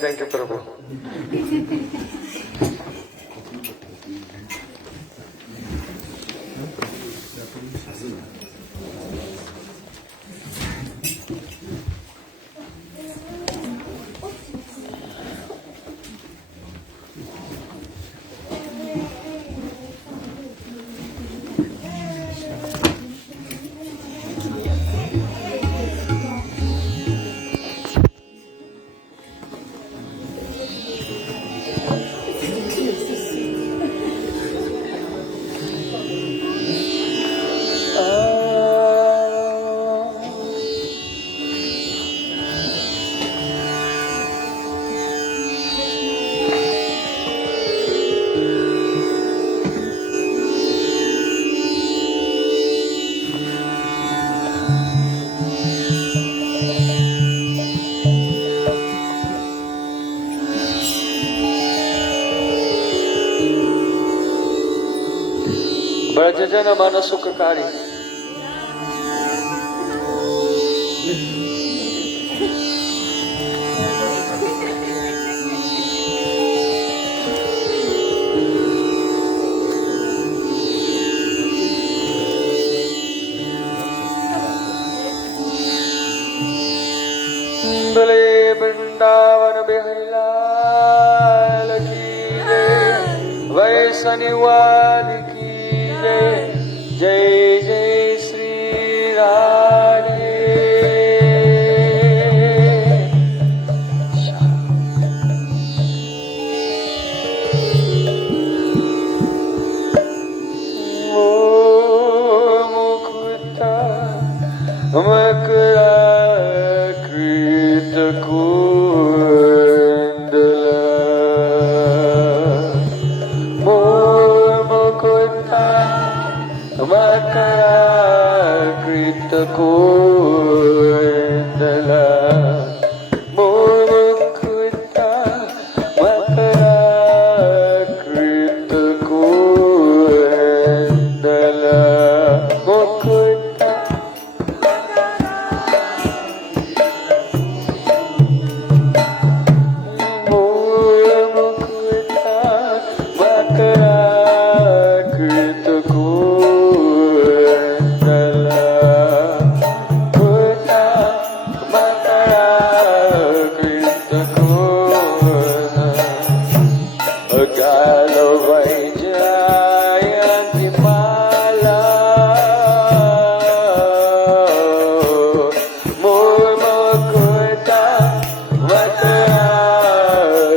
Thank you, Prabhu. ब्रजजन मन सुखकारी बोले वृंदावन बिहारी लाल की जय, वैष्णवाद की जय जय श्री राधे। ओ मुकुता मकरा कृत Kundala Mukutta Makara Krita Kundala Mukutta Mukutta Makara Krita Kundala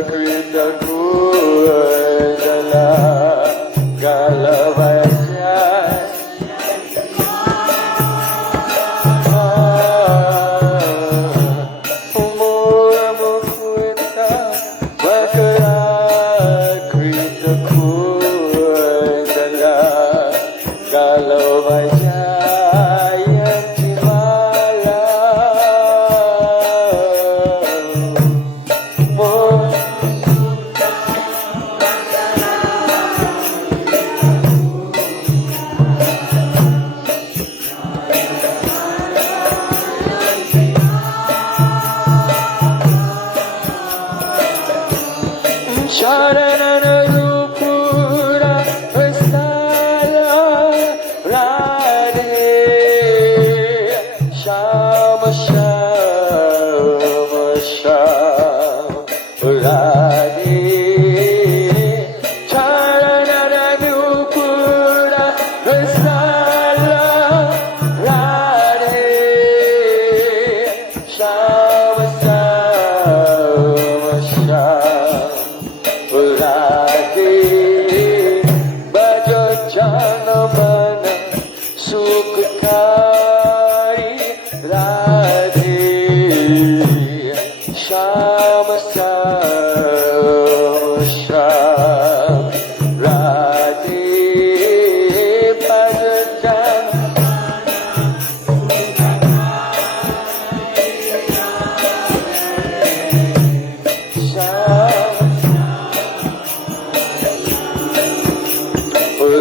Krita Kundala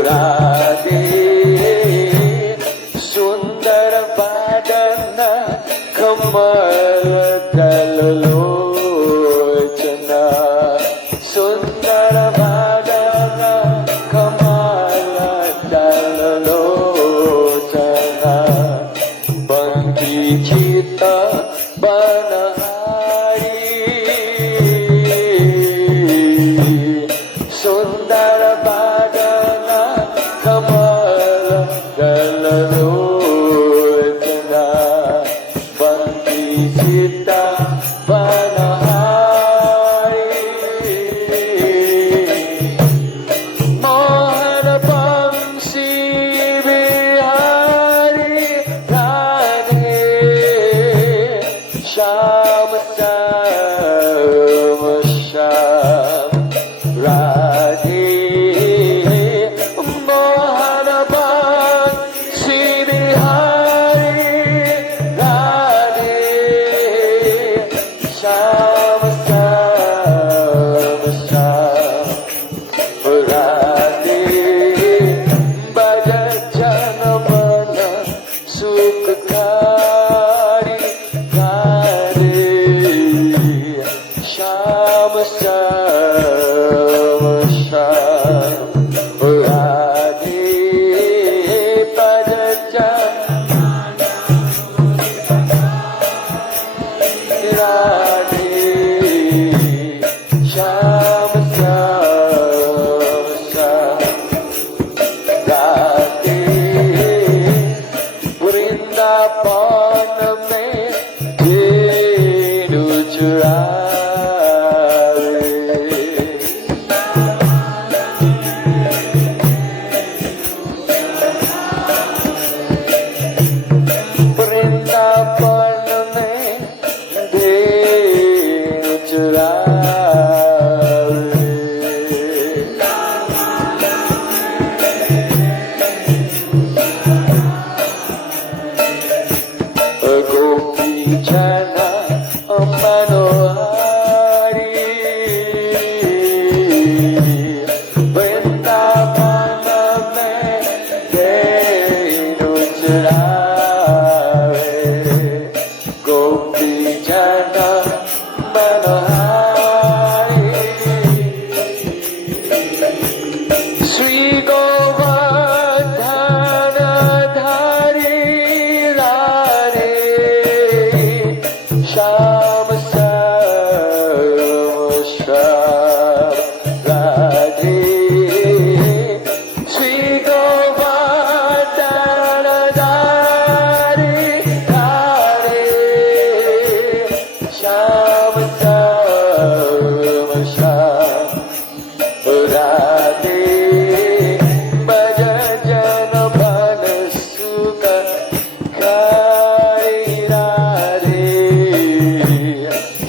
Radhe सुंदर बादन कमल दल लोचना सुंदर बादन कमल दल लोचना बंदी चित बनहारी सुंदर बादन कमल दल लोचना बंदी चित बनहारी मोहन बंशी बिहारी राधे श्याम श्याम श्याम राधे मोहन बंशी बिहारी राधे श्याम श्याम श्याम राधे भज जन मन सुखकारी राधे श्याम श्याम श्याम राधे भज जन राधे श्याम श्याम श्याम राधे वृंदावन में धेनु चुरावे वृंदावन में धेनु चुरावे गोपी जन मनोहारी वृंदावन में धेनु चुरावे गोपी जन मनोहारी श्री गोवर्धन धारी राधे श्याम श्याम श्याम राधे श्री गोवर्धन धारी राधे श्याम श्याम श्याम राधे भज जन मन सुखकारी राधे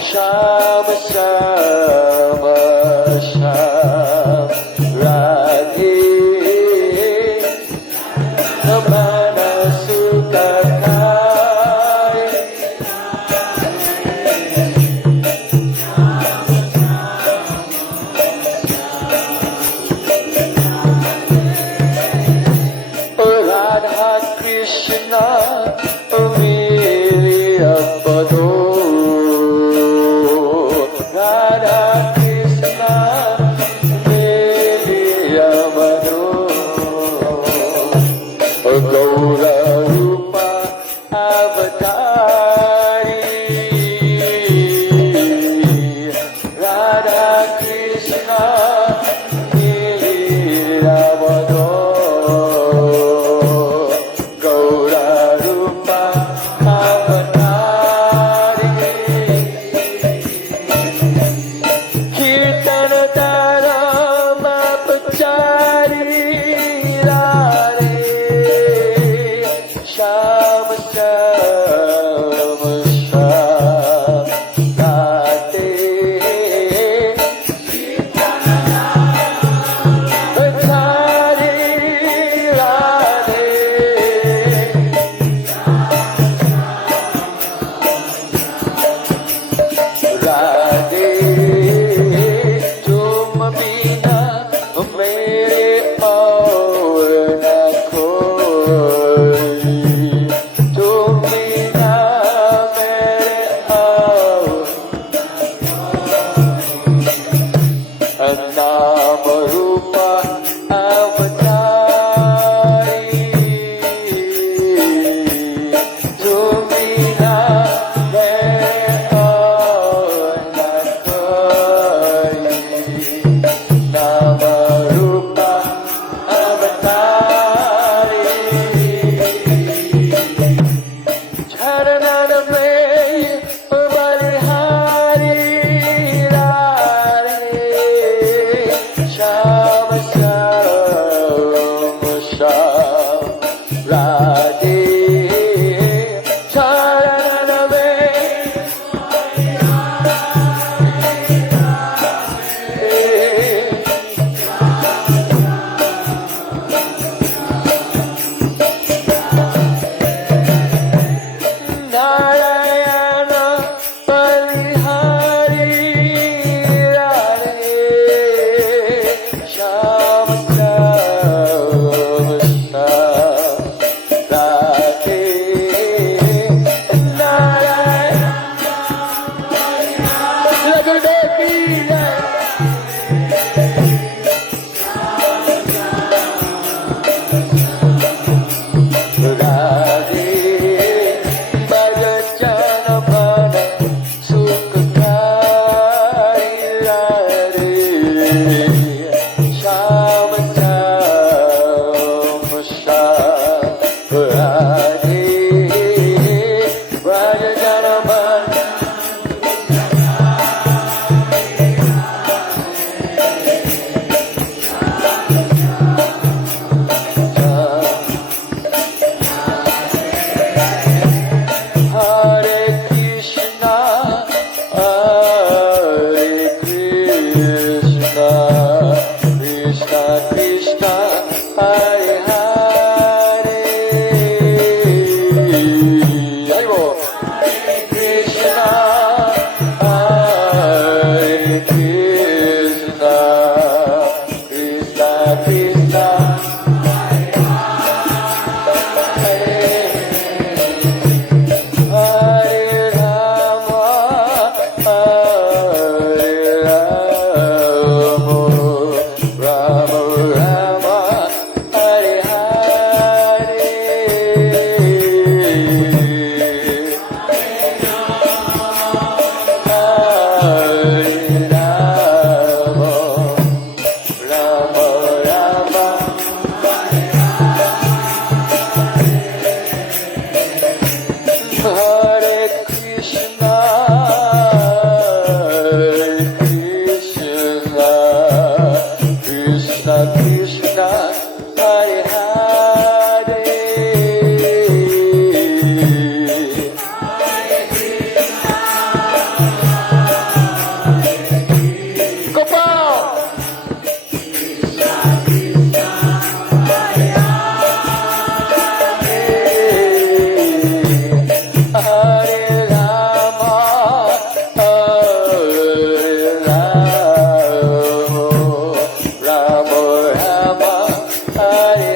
श्याम श्याम श्याम राधे मन सुखकारी राधा कृष्ण मेरे अपदो राधा कृष्ण मेरे अपदो गौर रूप अवतारी राधा कृष्ण मेरे अपदो गौर रूप अवतारी कीर्तन तरम अपचारी राधे श्याम श्याम श्याम राधे मेरे ओ Krishna, Hare Hare, Hare Krishna, Hare Krishna, Krishna Krishna, Hare Rama, Hare Rama, Rama Rama, Hare Hare. Hare Krishna, Krishna Krishna, Hare Hare. Gopal. Hare Rama, Hare Rama, Rama Rama, Hare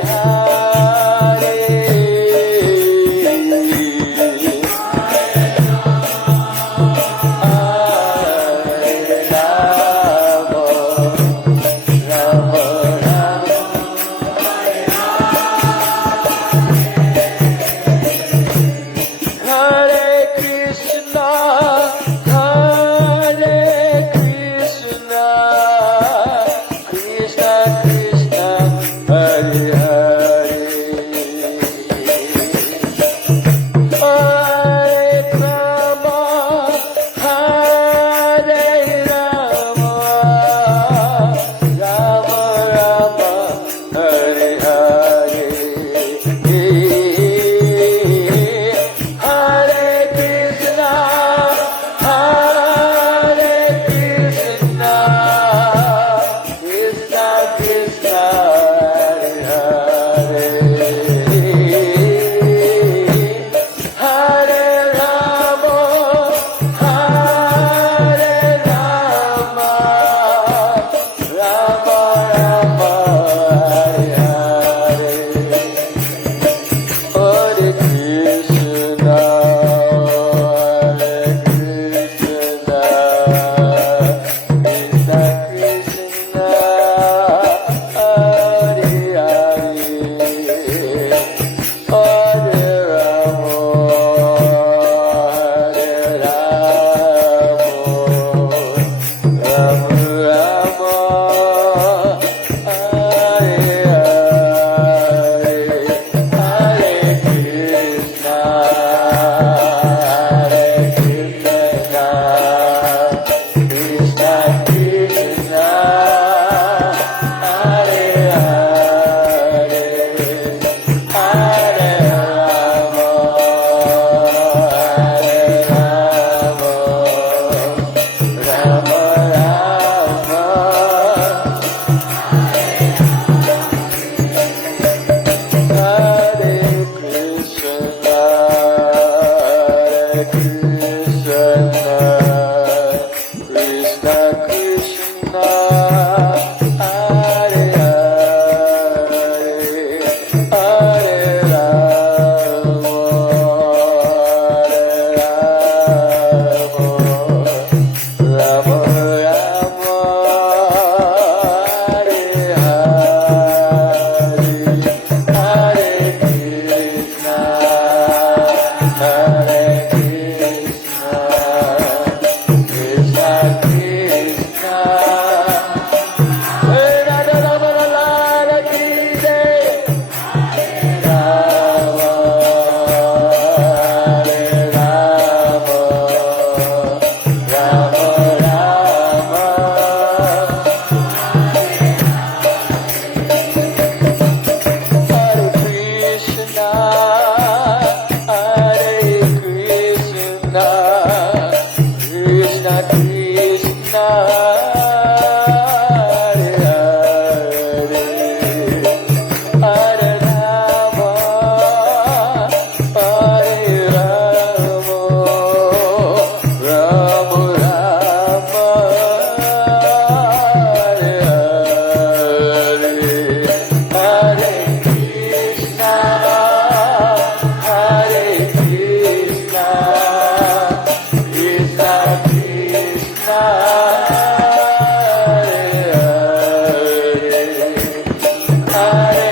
Hare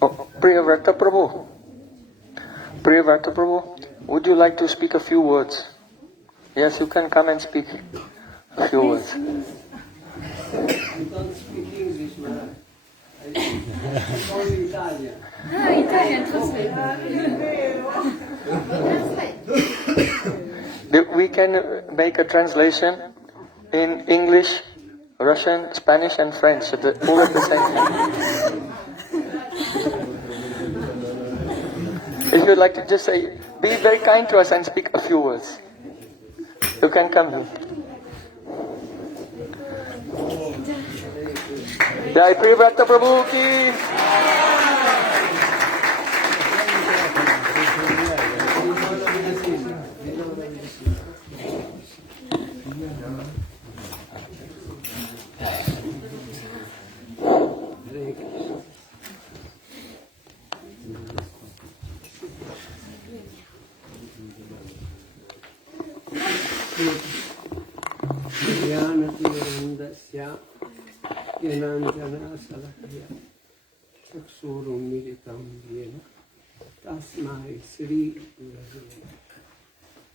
Oh, Priyavrata Prabhu. Priyavrata Prabhu, would you like to speak a few words? Yes, you can come and speak a few words. I don't speak English, ma only Italian. Italian translate. We can make a translation in English, Russian, Spanish and French all at the same time. If you'd like to just say, be very kind to us and speak a few words. You can come here. Jai Priyavrata Prabhu ki.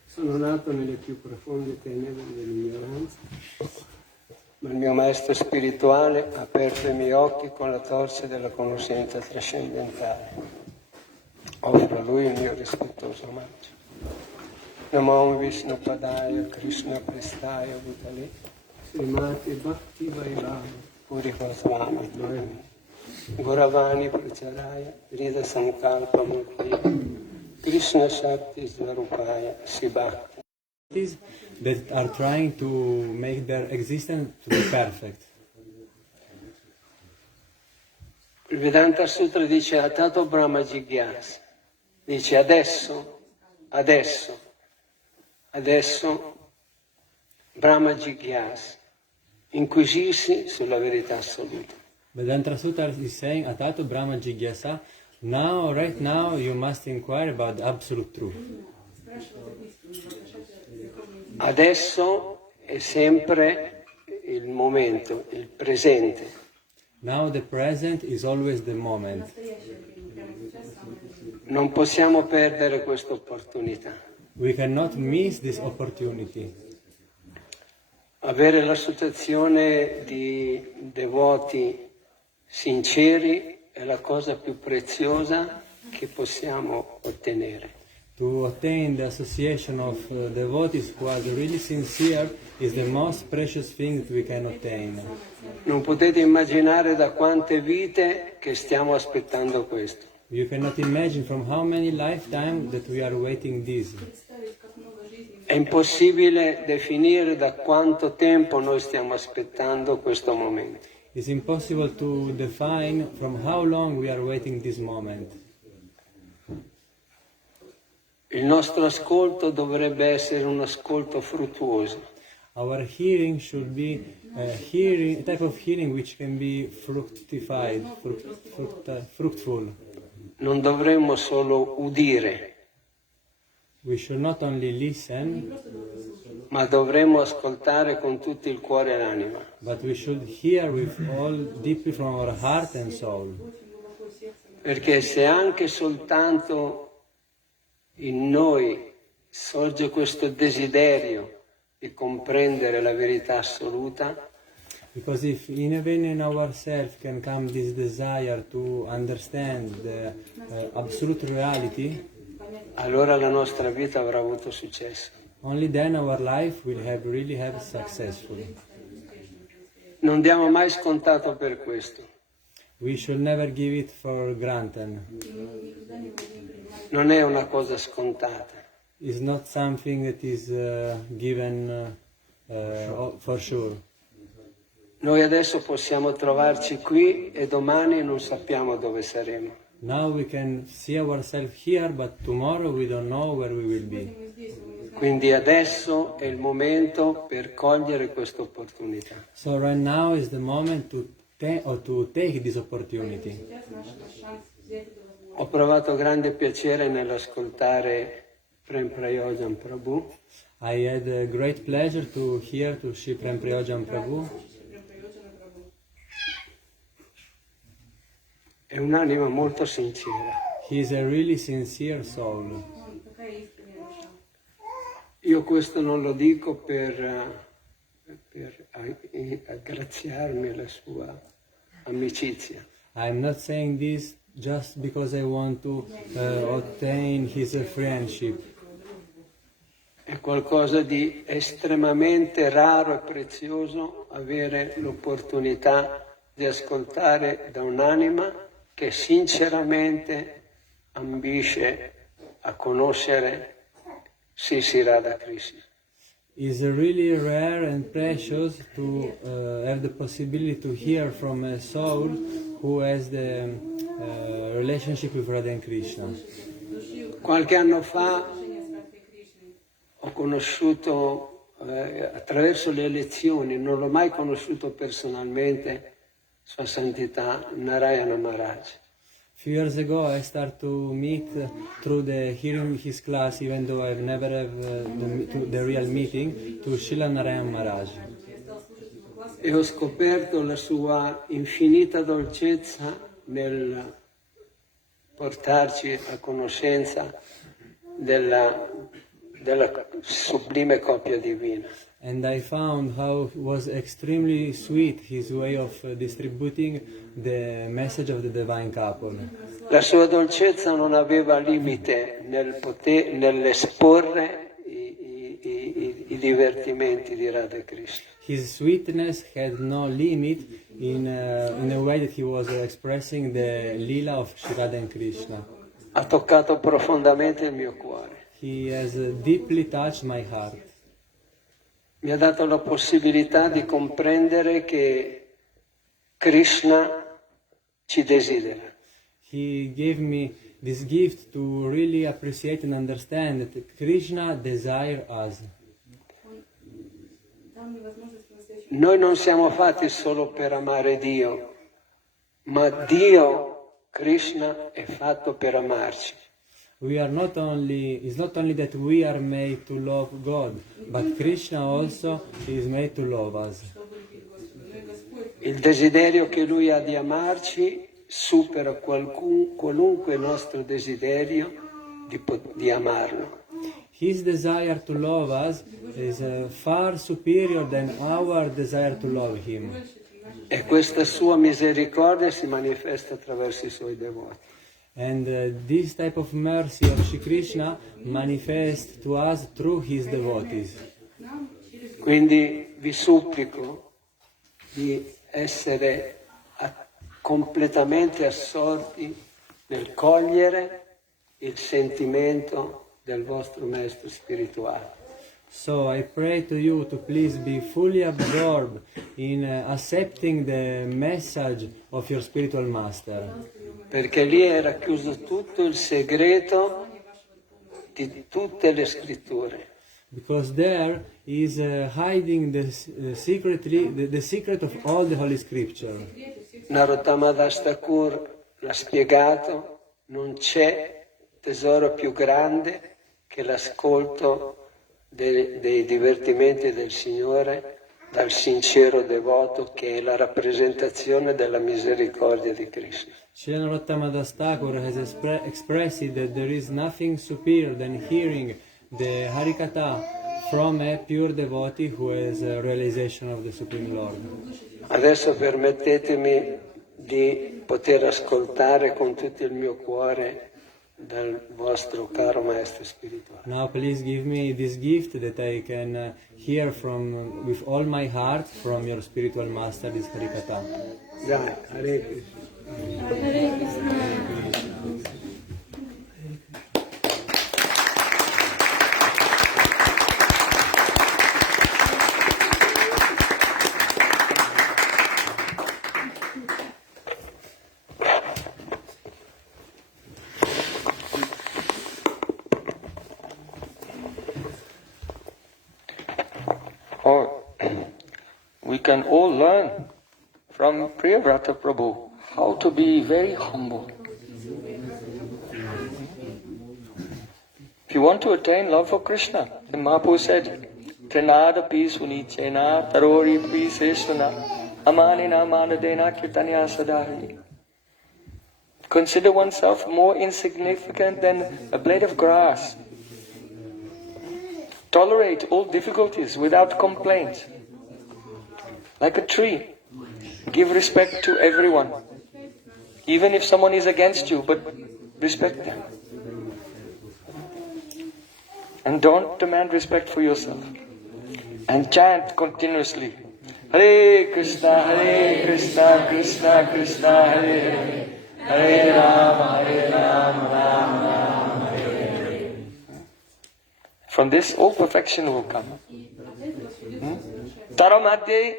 Sono nato nelle più profonde tenebre dell'ignoranza, ma il mio maestro spirituale ha aperto i miei occhi con la torcia della conoscenza trascendentale. Offro a lui il mio rispettoso omaggio. Namo Vishnu Padaya Krishna Prestaya Bhutale Srimati Bhakti Vairava Puri Goswami Guravani Pracharaya Vrida Sankalpa Murti Krishna Shakti Svarupaya Sibhakti. That are trying to make their existence to be perfect. Il Vedanta Sutra dice Atato Brahma Jigyasa, dice adesso Brahma Jigyasa, inquisirsi sulla verità assoluta. Vedanta Sutra is saying Atato Brahma Jigyasa. Now, right now, you must inquire about the absolute truth. Adesso è sempre il momento, il presente. Now the present is always the moment. Non possiamo perdere questa opportunità. We cannot miss this opportunity. Avere l'associazione di devoti sinceri è la cosa più preziosa che possiamo ottenere. To attain the association of devotees who are really sincere is the most precious thing that we can attain. Non potete immaginare da quante vite che stiamo aspettando questo. You cannot imagine from how many lifetimes that we are waiting this. È impossibile definire da quanto tempo noi stiamo aspettando questo momento. It's impossible to define from how long we are waiting this moment. Il nostro ascolto dovrebbe essere un ascolto fruttuoso. Our hearing should be a type of hearing which can be fruitful. Non dovremmo solo udire, We should not only listen, ma dovremmo ascoltare con tutto il cuore e l'anima. but we should hear with all deeply from our heart and soul. Perché se anche soltanto in noi sorge questo desiderio di comprendere la verità assoluta, Because if even in ourselves can come this desire to understand the absolute reality, allora la nostra vita avrà avuto successo. only then our life will really have successful. Non diamo mai scontato per questo. We should never give it for granted. Non è una cosa scontata. It's not something that is given for sure. Noi adesso possiamo trovarci qui e domani non sappiamo dove saremo. Now we can see ourselves here, but tomorrow we don't know where we will be. Quindi adesso è il momento per cogliere questa opportunità. So right now is the moment to take this opportunity. Ho provato grande piacere nell'ascoltare Prem Prayojan Prabhu. I had a great pleasure to hear to Shri Prem Prayojan Prabhu. È un'anima molto sincera. He is a really sincere soul. Io questo non lo dico per aggraziarmi alla sua amicizia. I'm not saying this just because I want to obtain his friendship. È qualcosa di estremamente raro e prezioso avere l'opportunità di ascoltare da un'anima che sinceramente ambisce a conoscere Sri Radha Krishna. It's really rare and precious to have the possibility to hear from a soul who has the relationship with Radha and Krishna. Qualche anno fa ho conosciuto attraverso le lezioni, non l'ho mai conosciuto personalmente, Sua Santità Narayana Maharaj. A few years ago I started to meet through the hearing his class, even though I've never had the real meeting, to Srila Narayana Maharaj. E ho scoperto la sua infinita dolcezza nel portarci a conoscenza della sublime coppia divina. And I found how it was extremely sweet his way of distributing the message of the divine couple. La sua dolcezza non aveva limite nell'esporre i divertimenti di Radha Krishna. His sweetness had no limit in a way that he was expressing the lila of Shri Radha and Krishna. Ha toccato profondamente il mio cuore. He has deeply touched my heart. Mi ha dato la possibilità di comprendere che Krishna ci desidera. He gave me this gift to really appreciate and understand that Krishna desires us. Noi non siamo fatti solo per amare Dio, ma Dio, Krishna, è fatto per amarci. It's not only that we are made to love God, but Krishna also is made to love us. Il desiderio che Lui ha di amarci supera qualunque nostro desiderio di amarlo. His desire to love us is far superior than our desire to love Him. E questa sua misericordia si manifesta attraverso i Suoi devoti. And this type of mercy of Shri Krishna manifests to us through His devotees. Quindi vi supplico di essere completamente assorti nel cogliere il sentimento del vostro maestro spirituale. So I pray to you to please be fully absorbed in accepting the message of your spiritual master. Perché lì è racchiuso tutto il segreto di tutte le scritture. Because there is hiding the secret of all the Holy Scripture. Narottama Das Thakur l'ha spiegato, non c'è tesoro più grande che l'ascolto dei divertimenti del Signore dal sincero devoto, che è la rappresentazione della misericordia di Krishna. Srila Narottama Das Thakur has expressed that there is nothing superior than hearing the Harikatha from a pure devotee who has a realization of the Supreme Lord. Adesso permettetemi di poter ascoltare con tutto il mio cuore dal vostro caro maestro spirituale. Now please give me this gift that I can hear from with all my heart from your spiritual master, this Harikatha. Dai, Hare Krishna. We can all learn from Priyavrata Prabhu how to be very humble. If you want to attain love for Krishna, then Mahaprabhu said, Trinadapi sunichena taroripi sesuna amanina manadena kirtanya sadari. Consider oneself more insignificant than a blade of grass. Tolerate all difficulties without complaint. Like a tree, give respect to everyone. Even if someone is against you, but respect them. And don't demand respect for yourself. And chant continuously. Hare Krishna, Krishna Krishna, Hare Hare. Hare Rama, Rama Rama, Hare Hare. From this, all perfection will come. Taramadye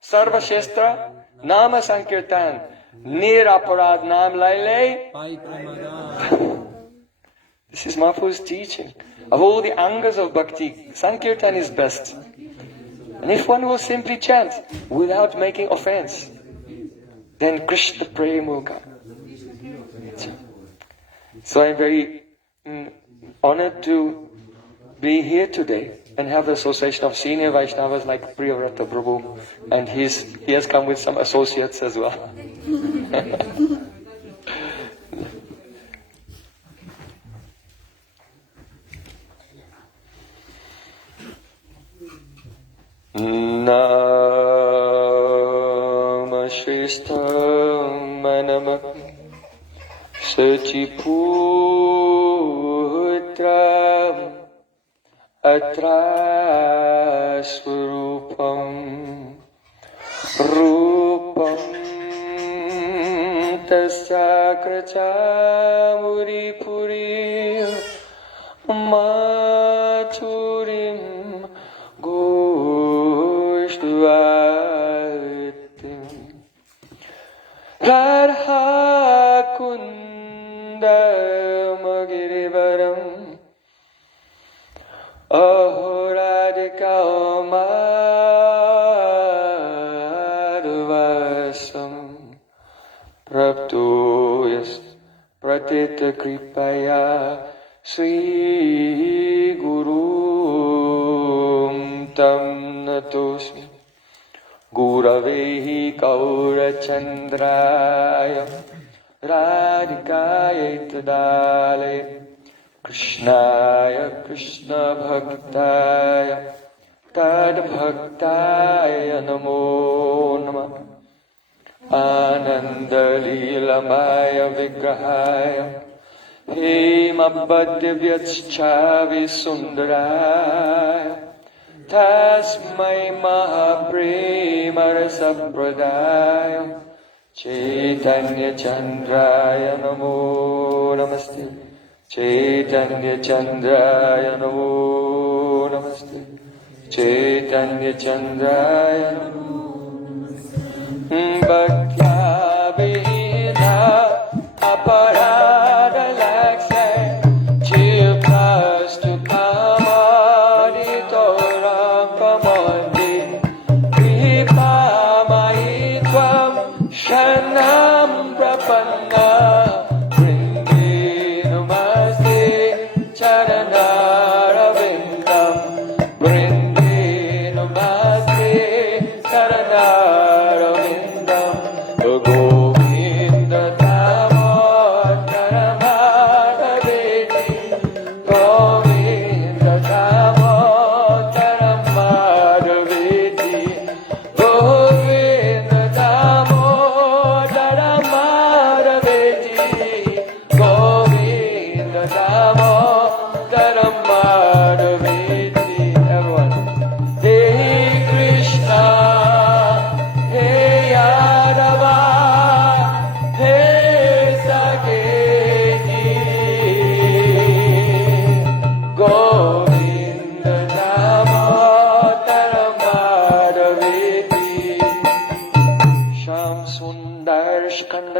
Sarva Shestra Nama Sankirtan Niraparad Nam Laile. This is Mahaprabhu's teaching. Of all the angas of bhakti, Sankirtan is best. And if one will simply chant without making offense, then Krishna Prem will come. So I'm very honored to be here today and have the association of senior Vaishnavas like Priyavrata Prabhu, and he has come with some associates as well. Nama Shristam Manama Sachiputram Atra Swarupam Rupam Tasakrachamuri Puri Maturim Goshtvatim Radha Kundamagirivaram Ahoradika Madhuvasam Praptoyas Pratita Kripaya Sri Gurum Tam Natosmi Guravehi Kaurachandraya Radhikaya Tadale Krishnaya Krishna Bhaktaya Tad Bhaktaya Namo Namah Ananda Leelamaya Vigrahaya Hemabhadyavyachchavi Sundaraya Tasmai Mahapremarasa Pradaya Chaitanya Chandraya Namo Namaste Chaitanya Chandraya Namo Namaste Chaitanya Chandraya Namo Bhaktya Vina Aparada Lakshay Chilpastu Kamadi Toram Kamandi Vipamaitvam Shanam Prapanna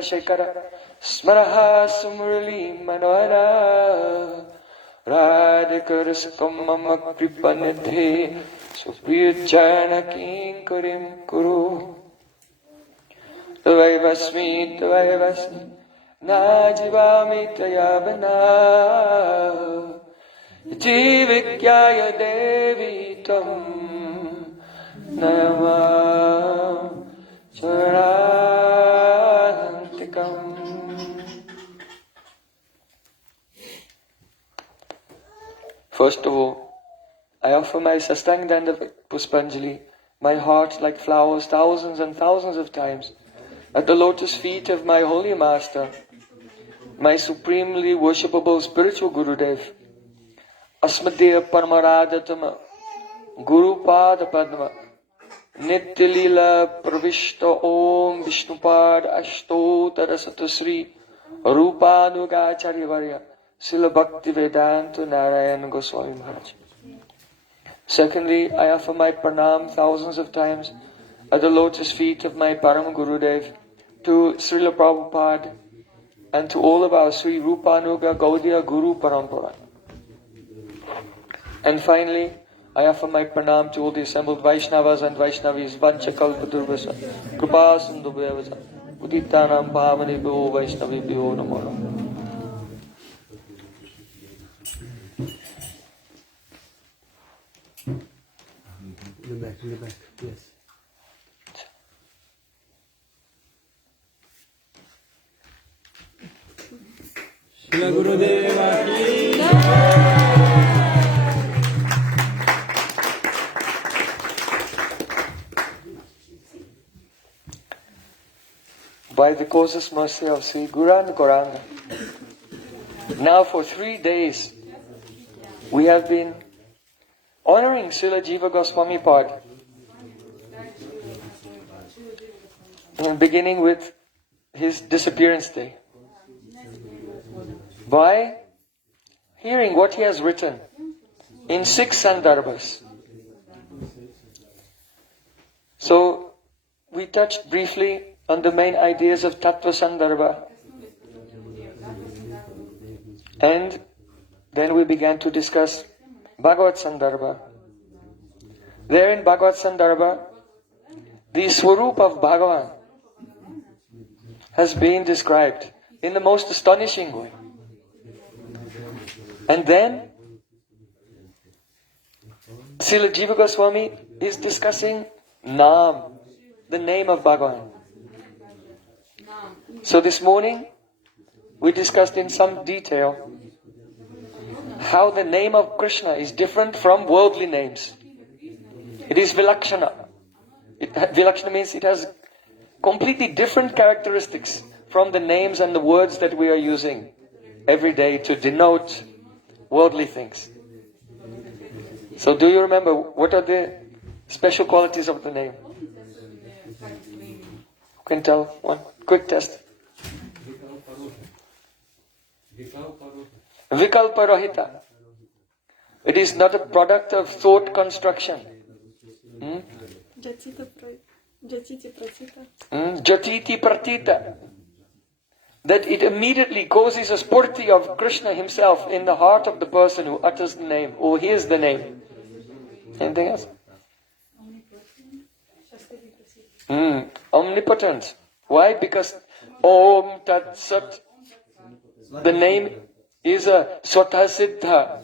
Shekara Smaraha Sumurli Manora Radhikarisakam Mama Kripanidhe Supriyajana Kinkarim Kuru Tavaivasmi Najivami Tayavana Jivikyaya Devi Tam Namah Charantikam. First of all, I offer my Sastang Dandavat Puspanjali, my heart like flowers thousands and thousands of times, at the lotus feet of my holy master, my supremely worshipable spiritual Gurudev, Asmadeva Paramaradhatama, Guru Pada Padma, Nityalila Pravishta Om Vishnupad Ashtotara Satasri, Rupanugacharya Varya, Srila Bhaktivedanta Narayan Goswami Maharaj. Secondly, I offer my pranam thousands of times at the lotus feet of my Param Gurudev, to Srila Prabhupada, and to all of our Sri Rupanuga Gaudiya Guru Parampara. And finally, I offer my pranam to all the assembled Vaishnavas and Vaishnavis, Vanchakalpadurvasa, Kripa Sindhubhyavasa, Uditanam Bhavanibhyo Vaishnavibhyo Namo Namo. In the back, yes. Shila Gurudeva ki By the causeless mercy of Sri Guranga Gauranga, now for 3 days we have been honoring Srila Jiva Goswami Pad, and beginning with his disappearance day, by hearing what he has written in 6 Sandarbhas. So we touched briefly on the main ideas of Tattva Sandarbha, and then we began to discuss Bhagavad Sandarbha. There in Bhagavad Sandarbha, the Swarup of Bhagavan has been described in the most astonishing way. And then Srila Jiva Goswami is discussing Naam, the name of Bhagavan. So this morning we discussed in some detail how the name of Krishna is different from worldly names. It is Vilakshana. Vilakshana means it has completely different characteristics from the names and the words that we are using every day to denote worldly things. So do you remember what are the special qualities of the name? Who can tell? One quick test. Vikalparohita. It is not a product of thought construction. Jatiti pratita. That it immediately causes a spurti of Krishna himself in the heart of the person who utters the name or hears the name. Anything else? Omnipotent. Why? Because Om Tat Sat, the name is a Swatha Siddha,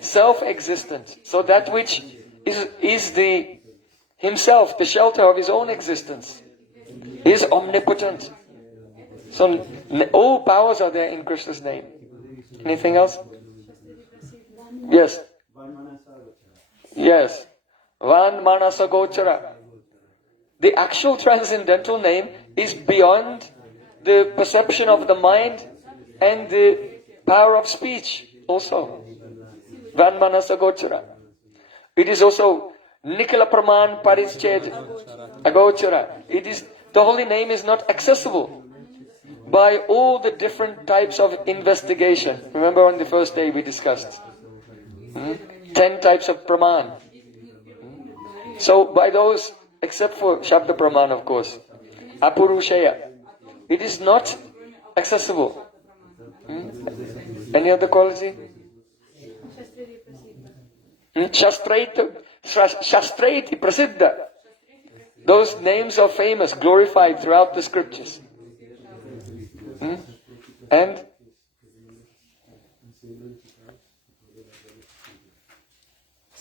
self-existent. So that which is the himself, the shelter of his own existence, is omnipotent. So all powers are there in Krishna's name. Anything else? Yes. Yes. Van Manasa Gochara. The actual transcendental name is beyond the perception of the mind and the power of speech also. Van Manasa Gochara. It is also Nikala Praman Parisched Agochara. It is, the holy name is not accessible by all the different types of investigation. Remember on the first day we discussed 10 types of Praman. So by those, except for Shabda Praman of course, Apurushaya, it is not accessible. Any other quality? Shastraiti Prasiddha. Those names are famous, glorified throughout the scriptures. And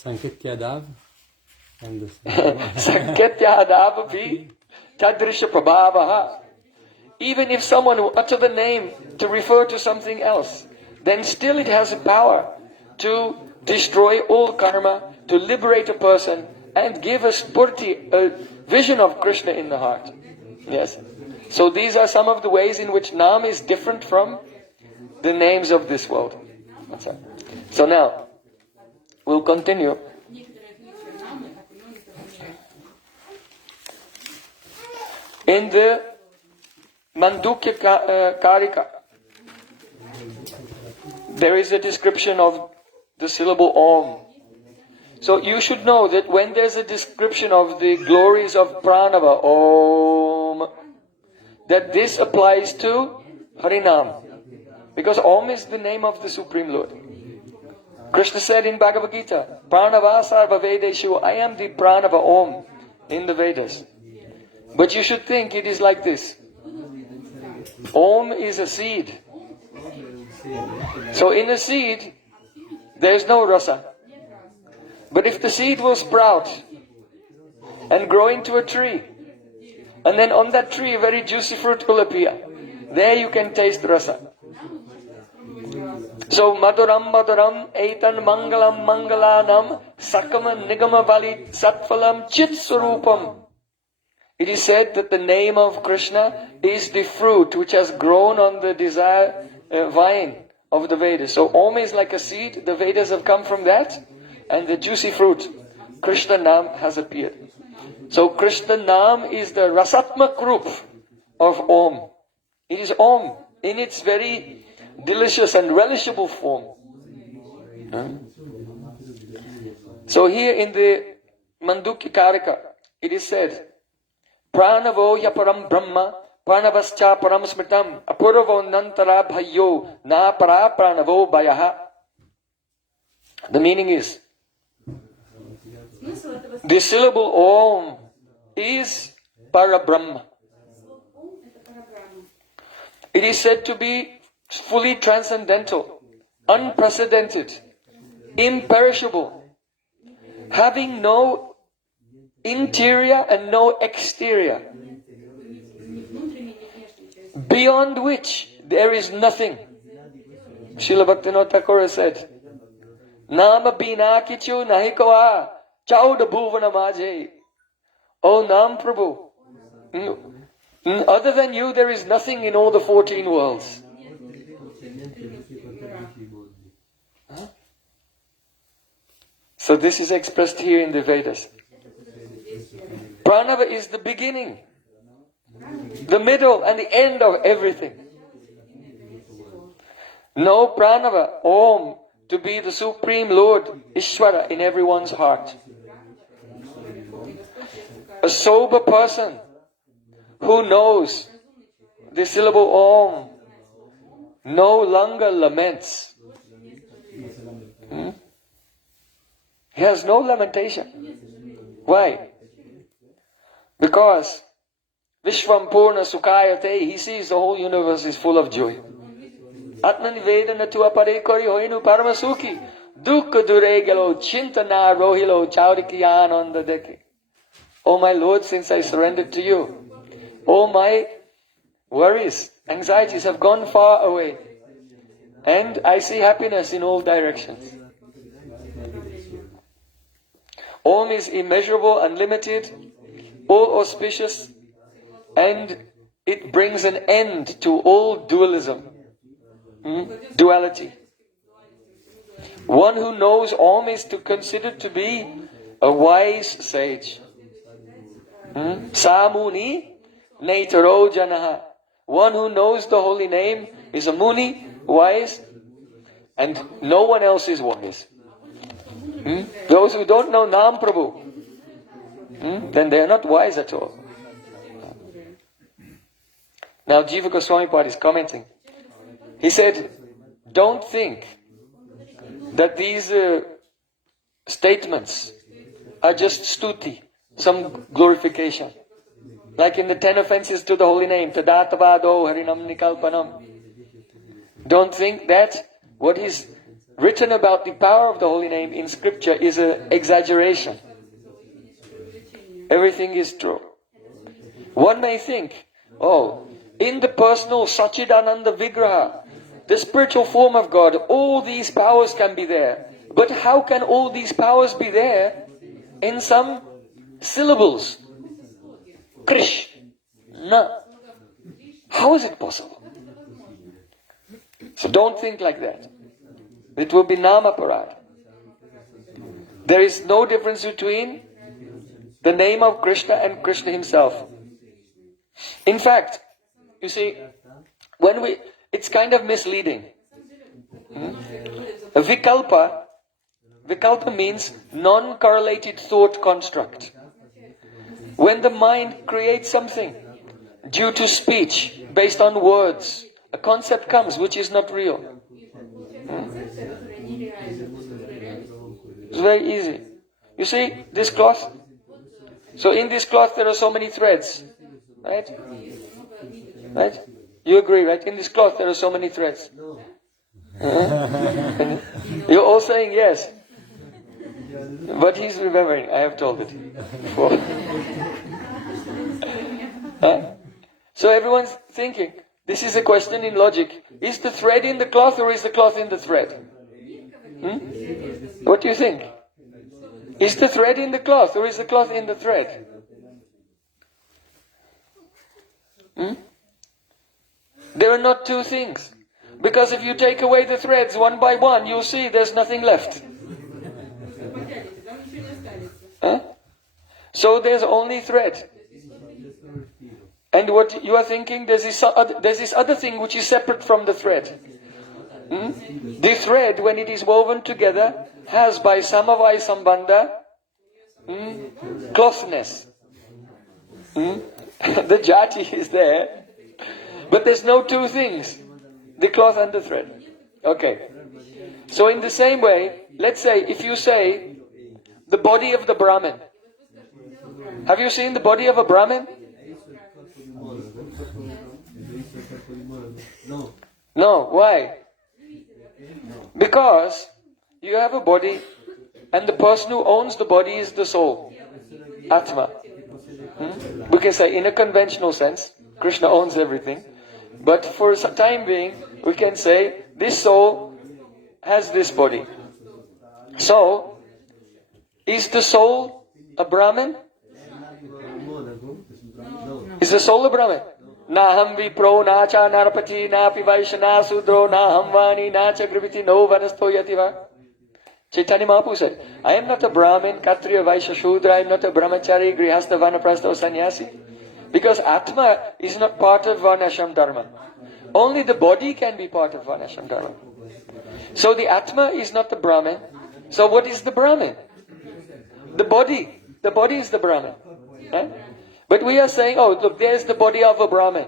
Sanketyadav and the Sanketyadavapi Tadrisha Prabhavaha. Even if someone will utter the name to refer to something else, then still it has a power to destroy all karma, to liberate a person, and give a spurti, a vision of Krishna in the heart. Yes. So these are some of the ways in which Nam is different from the names of this world. That's right. So now, we'll continue. In the Mandukya Karika, there is a description of the syllable Om. So you should know that when there's a description of the glories of Pranava, Om, that this applies to Harinam. Because Om is the name of the Supreme Lord. Krishna said in Bhagavad Gita, Pranava Sarva Vedeshu, I am the Pranava Om in the Vedas. But you should think it is like this. Om is a seed. So in a seed, there is no rasa. But if the seed will sprout and grow into a tree, and then on that tree a very juicy fruit will appear, there you can taste rasa. So Maduram Maduram Eitan Mangalam Mangalanam Sakama Nigama Vali Satphalam Chit Surupam. It is said that the name of Krishna is the fruit which has grown on the desire vine of the Vedas. So Om is like a seed, the Vedas have come from that, and the juicy fruit, Krishna Nam, has appeared. So Krishna Nam is the Rasatmak Rup of Om. It is Om in its very delicious and relishable form. So here in the Mandukya Karika, it is said, Pranavo yaparam brahma, pranavascha param smritam, apuravo nantara bhayo, na para pranavo bayaha. The meaning is, the syllable Om is Parabrahma. It is said to be fully transcendental, unprecedented, imperishable, having no interior and no exterior, beyond which there is nothing. Srila Bhaktivinoda Thakur said, Nama bina kichu nahikoa chauda bhuvana majhe. O Nam Prabhu, other than you there is nothing in all the 14 worlds. So this is expressed here in the Vedas. Pranava is the beginning, the middle and the end of everything. No Pranava, Om, to be the Supreme Lord, Ishvara, in everyone's heart. A sober person who knows the syllable Om no longer laments. He has no lamentation. Why? Because Vishvam Purna Sukayate, he sees the whole universe is full of joy. Atman Vedana tu apare kori hoinu paramasuki. Dukka duregalo chintana rohilo chaurikiyan on the deke. Oh my Lord, since I surrendered to you, all my worries, anxieties have gone far away. And I see happiness in all directions. Om is immeasurable, unlimited, all auspicious, and it brings an end to all dualism, duality. One who knows Om is considered to be a wise sage. Samuni Naitaro Janaha. One who knows the holy name is a Muni, wise, and no one else is wise. Those who don't know Nam Prabhu, then they are not wise at all. Now Jiva Goswami is commenting. He said, don't think that these statements are just stuti, some glorification. Like in the 10 offenses to the holy name, Tadatavado Harinam Nikalpanam. Don't think that what is written about the power of the holy name in scripture is an exaggeration. Everything is true. One may think, oh, in the personal Sachidananda Vigraha, the spiritual form of God, all these powers can be there. But how can all these powers be there in some syllables? Krishna. How is it possible? So don't think like that. It will be Namaparad. There is no difference between the name of Krishna and Krishna himself. In fact, you see, it's kind of misleading. Vikalpa means non-correlated thought construct. When the mind creates something due to speech, based on words, a concept comes which is not real. It's very easy. You see this cloth? So in this cloth there are so many threads. Right? Right? You agree, right? In this cloth there are so many threads. You're all saying yes. But he's remembering, I have told it before. So everyone's thinking, this is a question in logic. Is the thread in the cloth or is the cloth in the thread? What do you think? Is the thread in the cloth or is the cloth in the thread? There are not two things. Because if you take away the threads one by one, you'll see there's nothing left. So there's only thread. And what you are thinking, there's this other thing which is separate from the thread. The thread, when it is woven together, has by samavai sambandha clothness. The jati is there, but there's no two things, the cloth and the thread. Okay. So in the same way, let's say, if you say the body of the Brahmin. Have you seen the body of a Brahmin? No. Why? Because you have a body and the person who owns the body is the soul. Atma. We can say in a conventional sense, Krishna owns everything. But for some time being, we can say this soul has this body. So, is the soul a Brahmin? Is the soul a Brahmin? Naham vipro nacha narapati napi vaishana sudro naham vani nacha griviti no vanasto yativa. Chaitanya Mahaprabhu said, I am not a Brahmin, Kshatriya, Vaishya, Shudra, I am not a Brahmachari, Grihastha, Vanaprastha or Sannyasi. Because Atma is not part of Varnashram Dharma. Only the body can be part of Varnashram Dharma. So the Atma is not the Brahmin. So what is the Brahmin? The body. The body is the Brahmin. But we are saying, oh, look, there's the body of a Brahmin.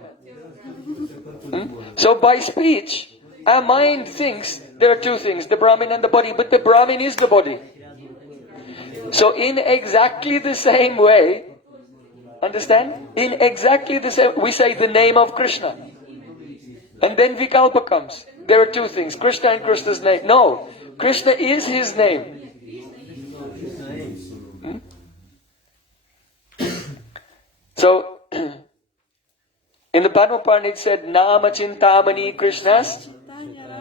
So by speech, our mind thinks there are two things, the Brahmin and the body, but the Brahmin is the body. So in exactly the same way, understand? In exactly the same, we say the name of Krishna. And then Vikalpa comes. There are two things, Krishna and Krishna's name. No, Krishna is his name. So, in the Padma it said, Nama Chintamani Krishnas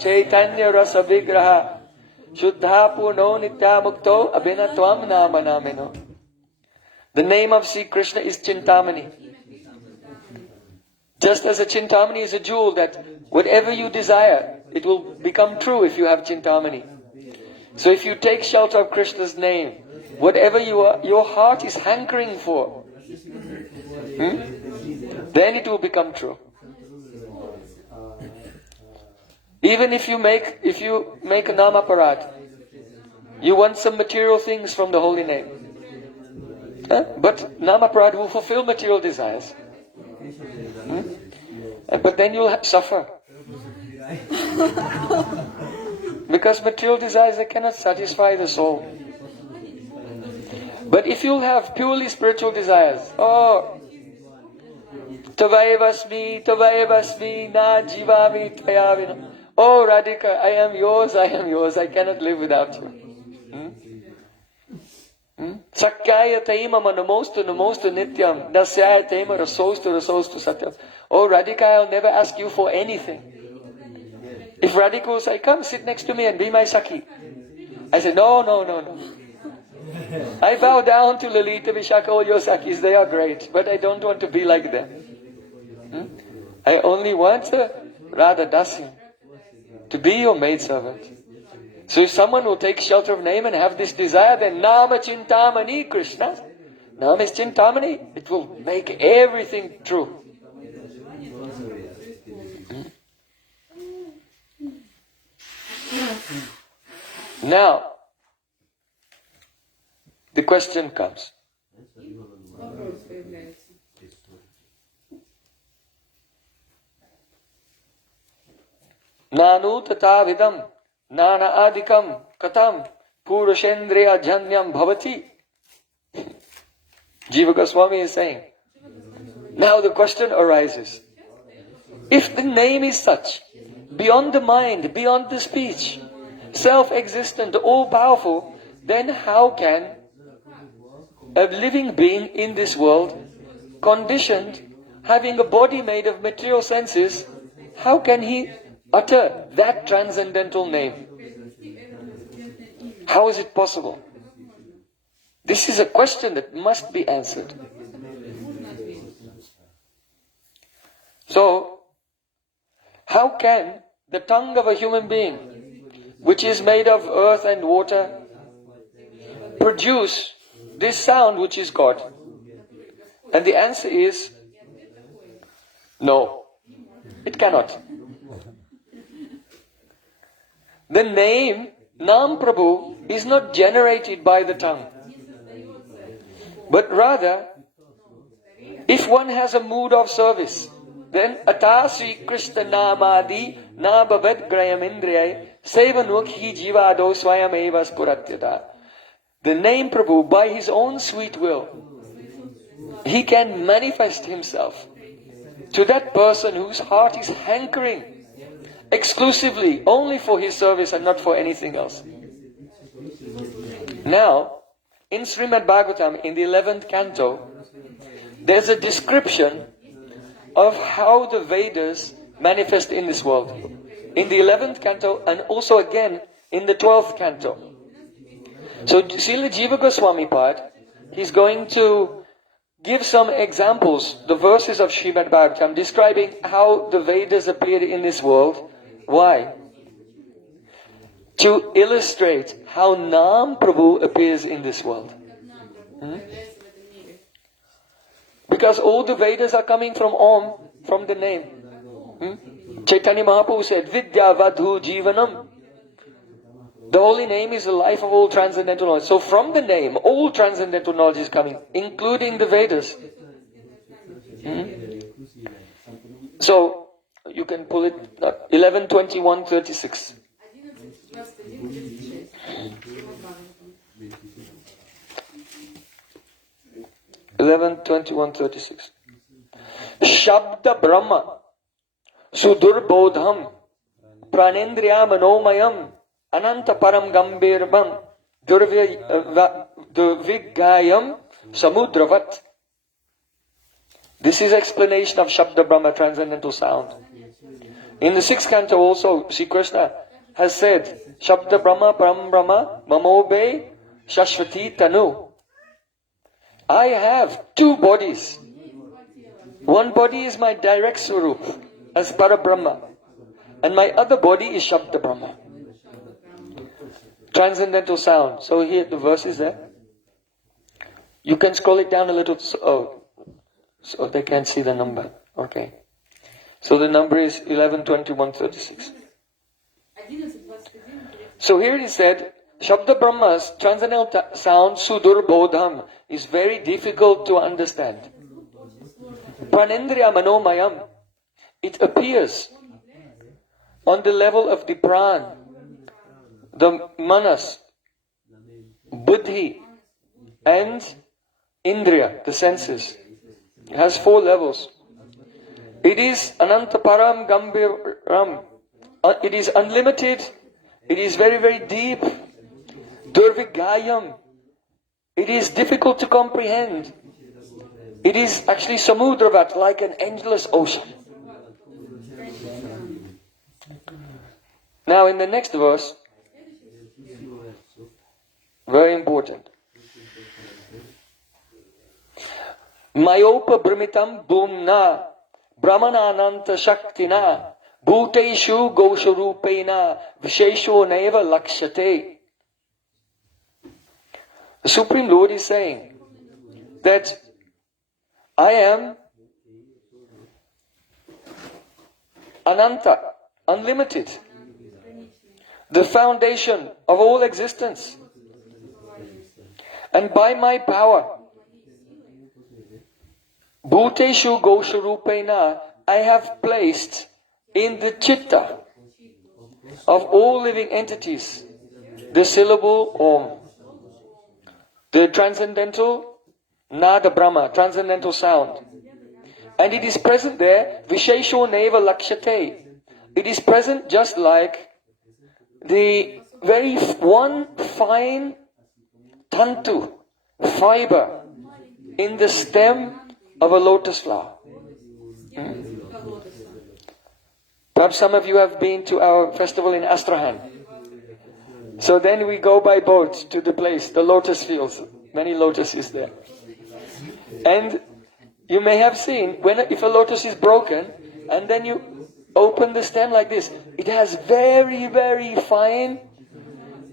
Chaitanya Rasa Vigraha Shuddha Purno Nitya Mukto Abhinatvam Nama Namino. The name of Sri Krishna is Chintamani. Just as a Chintamani is a jewel that whatever you desire, it will become true if you have Chintamani. So if you take shelter of Krishna's name, whatever your heart is hankering for, then it will become true. Even if you make a namaparad, you want some material things from the holy name. But namaparad will fulfill material desires. But then you'll suffer. Because material desires, they cannot satisfy the soul. But if you'll have purely spiritual desires, Tavayavasmi, na Jiva Oh Radhika, I am yours, I cannot live without you. Sakyaya taimama namostu nityam, dasyaya taima rasostu satyam. Oh Radhika, I'll never ask you for anything. If Radhika will say, come sit next to me and be my Sakhi, I said, no. I bow down to Lalita, Vishaka, all your Sakhis, they are great, but I don't want to be like them. I only want Radha Dasya, to be your maidservant. So if someone will take shelter of name and have this desire, then Nama Chintamani Krishna. Nama is Chintamani. It will make everything true. Now, the question comes. Nanu tata vidam nana adikam katam purushendriya janyam bhavati. Jiva Goswami is saying. Now the question arises. If the name is such, beyond the mind, beyond the speech, self-existent, all-powerful, then how can a living being in this world, conditioned, having a body made of material senses, how can he utter that transcendental name? How is it possible? This is a question that must be answered. So, how can the tongue of a human being, which is made of earth and water, produce this sound which is God? And the answer is no, it cannot. The name Nam Prabhu is not generated by the tongue, but rather, if one has a mood of service, then Atasi Krishna Namadi Nabavad Grayam Indriyai Sevanukhi Jivado Swayam Eva Spuratyata. The name Prabhu, by his own sweet will, he can manifest himself to that person whose heart is hankering exclusively only for his service and not for anything else. Now, in Srimad Bhagavatam, in the 11th canto, there's a description of how the Vedas manifest in this world. In the 11th canto and also again in the 12th canto. So Srila Jiva Goswami part, he's going to give some examples, the verses of Srimad Bhagavatam, describing how the Vedas appeared in this world. Why? To illustrate how Nam Prabhu appears in this world. Because all the Vedas are coming from Om, from the name. Chaitanya Mahaprabhu said, Vidya Vadhu Jivanam. The holy name is the life of all transcendental knowledge. So from the name, all transcendental knowledge is coming, including the Vedas. So, you can pull it, 11:21:36. 11:21:36. Shabda Brahma Sudurbodham Pranendriya Manomayam Ananta Param Gambirbam Durvigayam Samudravat. This is explanation of Shabda Brahma, transcendental sound. In the 6th canto also, Sri Krishna has said, Shabda Brahma Param Brahma Mamobe Shashvati Tanu. I have 2 bodies. One body is my direct Swarup as Parabrahma, and my other body is Shabda Brahma. Transcendental sound. So here the verse is there. You can scroll it down a little so they can see the number. Okay. So the number is 11:21:36. So here it is said, Shabda Brahma's transcendental sound, Sudur Bodham, is very difficult to understand. Pranendriya Manomayam, it appears on the level of the Pran, the Manas, Buddhi, and Indriya, the senses. It has 4 levels. It is Anantaparam Gambiram, it is unlimited, it is very, very deep. Durvigayam. It is difficult to comprehend. It is actually samudravat, like an endless ocean. Now in the next verse, very important. Mayopa brimitam bhumna brahmanananta shaktina bhuteshu gosharupena vishesho neva lakshate. The Supreme Lord is saying that I am Ananta, unlimited, the foundation of all existence. And by my power, Bhuteshu Gosharupena, I have placed in the chitta of all living entities the syllable Om, the transcendental Nada Brahma, transcendental sound. And it is present there, Vishesho Neva Lakshate. It is present just like the very one fine tantu, fiber, in the stem of a lotus flower. Perhaps some of you have been to our festival in Astrakhan. So then we go by boat to the place, the lotus fields. Many lotuses there. And you may have seen, if a lotus is broken, and then you open the stem like this, it has very, very fine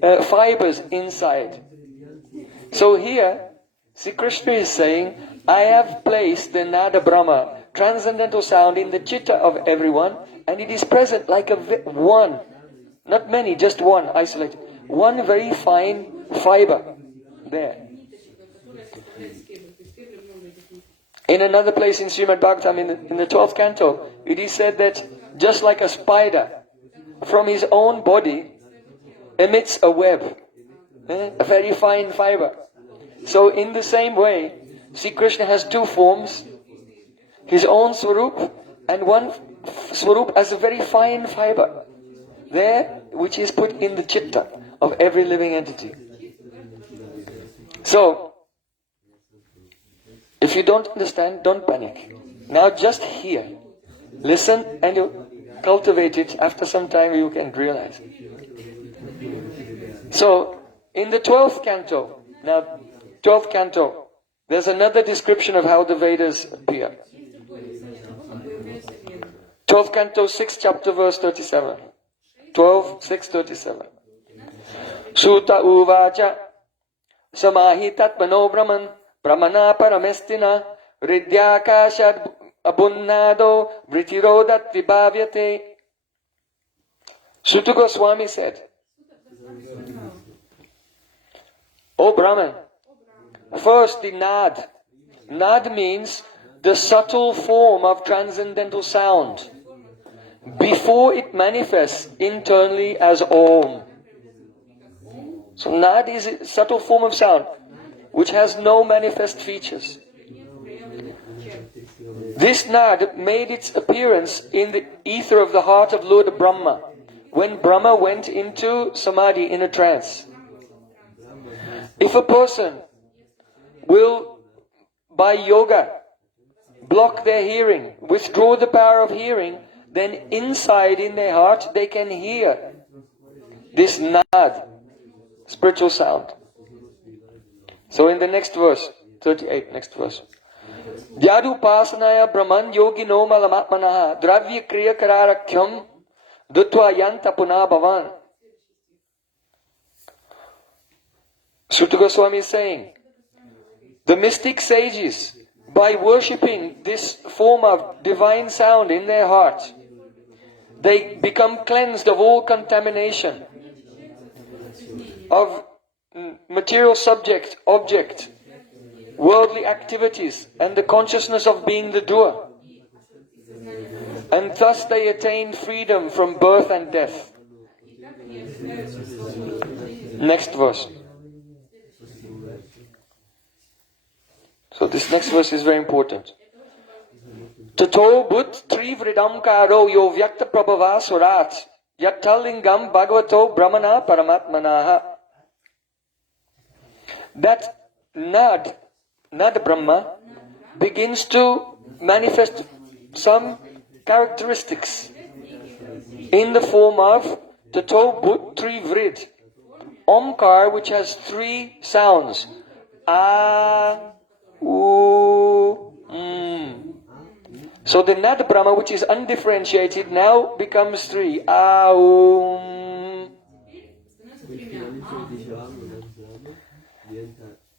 fibers inside. So here, Sri Krishna is saying, I have placed the Nada Brahma, transcendental sound, in the chitta of everyone, and it is present like one, not many, just one, isolated. One very fine fiber there. In another place in Srimad Bhagavatam, in the 12th canto, it is said that just like a spider from his own body emits a web, a very fine fiber. So in the same way, Sri Krishna has two forms, his own Swarup and one Swarup as a very fine fiber there, which is put in the chitta of every living entity. So, if you don't understand, don't panic. Now just hear, listen, and you cultivate it. After some time you can realize. So, in the 12th canto, now 12th canto, there's another description of how the Vedas appear. 12th canto, 6th chapter, verse 37. 12, 6, 37. Suta uvacha samahitat mano brahman brahmana paramestina ridyakashad abunnado vritirodat vibhavyate. Suta Goswami said, O Brahman, first the Nad. Nad means the subtle form of transcendental sound before it manifests internally as Om. So Nad is a subtle form of sound which has no manifest features. This Nad made its appearance in the ether of the heart of Lord Brahma when Brahma went into Samadhi, in a trance. If a person will, by yoga, block their hearing, withdraw the power of hearing, then inside in their heart they can hear this Nad, spiritual sound. So in the next verse, 38, next verse. Dyadu pasanaya brahman yogino malamatmanaha dravya kriya kararakyam dutva yanta puna bhavan. Suta Goswami is saying, the mystic sages, by worshipping this form of divine sound in their heart, they become cleansed of all contamination of material subject, object, worldly activities, and the consciousness of being the doer. And thus they attain freedom from birth and death. Next verse. So this next verse is very important. Tato but trivridam karo yo vyakta prabhava surat Yattalingam Bhagavato Brahmana Paramatmanaha. That Nad Brahma, begins to manifest some characteristics in the form of Tato Bhutri Vrid, Omkar, which has 3 sounds. A, U, So the Nad Brahma, which is undifferentiated, now becomes 3. A, U,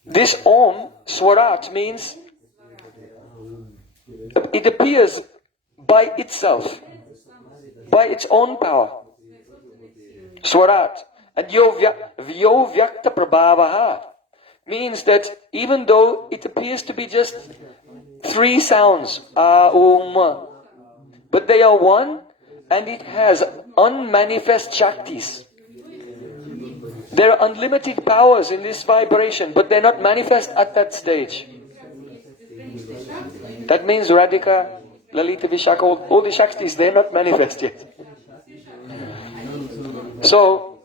This Om, Swarat, means it appears by itself, by its own power. Swarat. And Vyo Vyakta Prabhavaha means that even though it appears to be just 3 sounds, A, Om, but they are one, and it has unmanifest Shaktis. There are unlimited powers in this vibration, but they're not manifest at that stage. That means Radhika, Lalita, Vishaka, all the Shaktis, they're not manifest yet. So,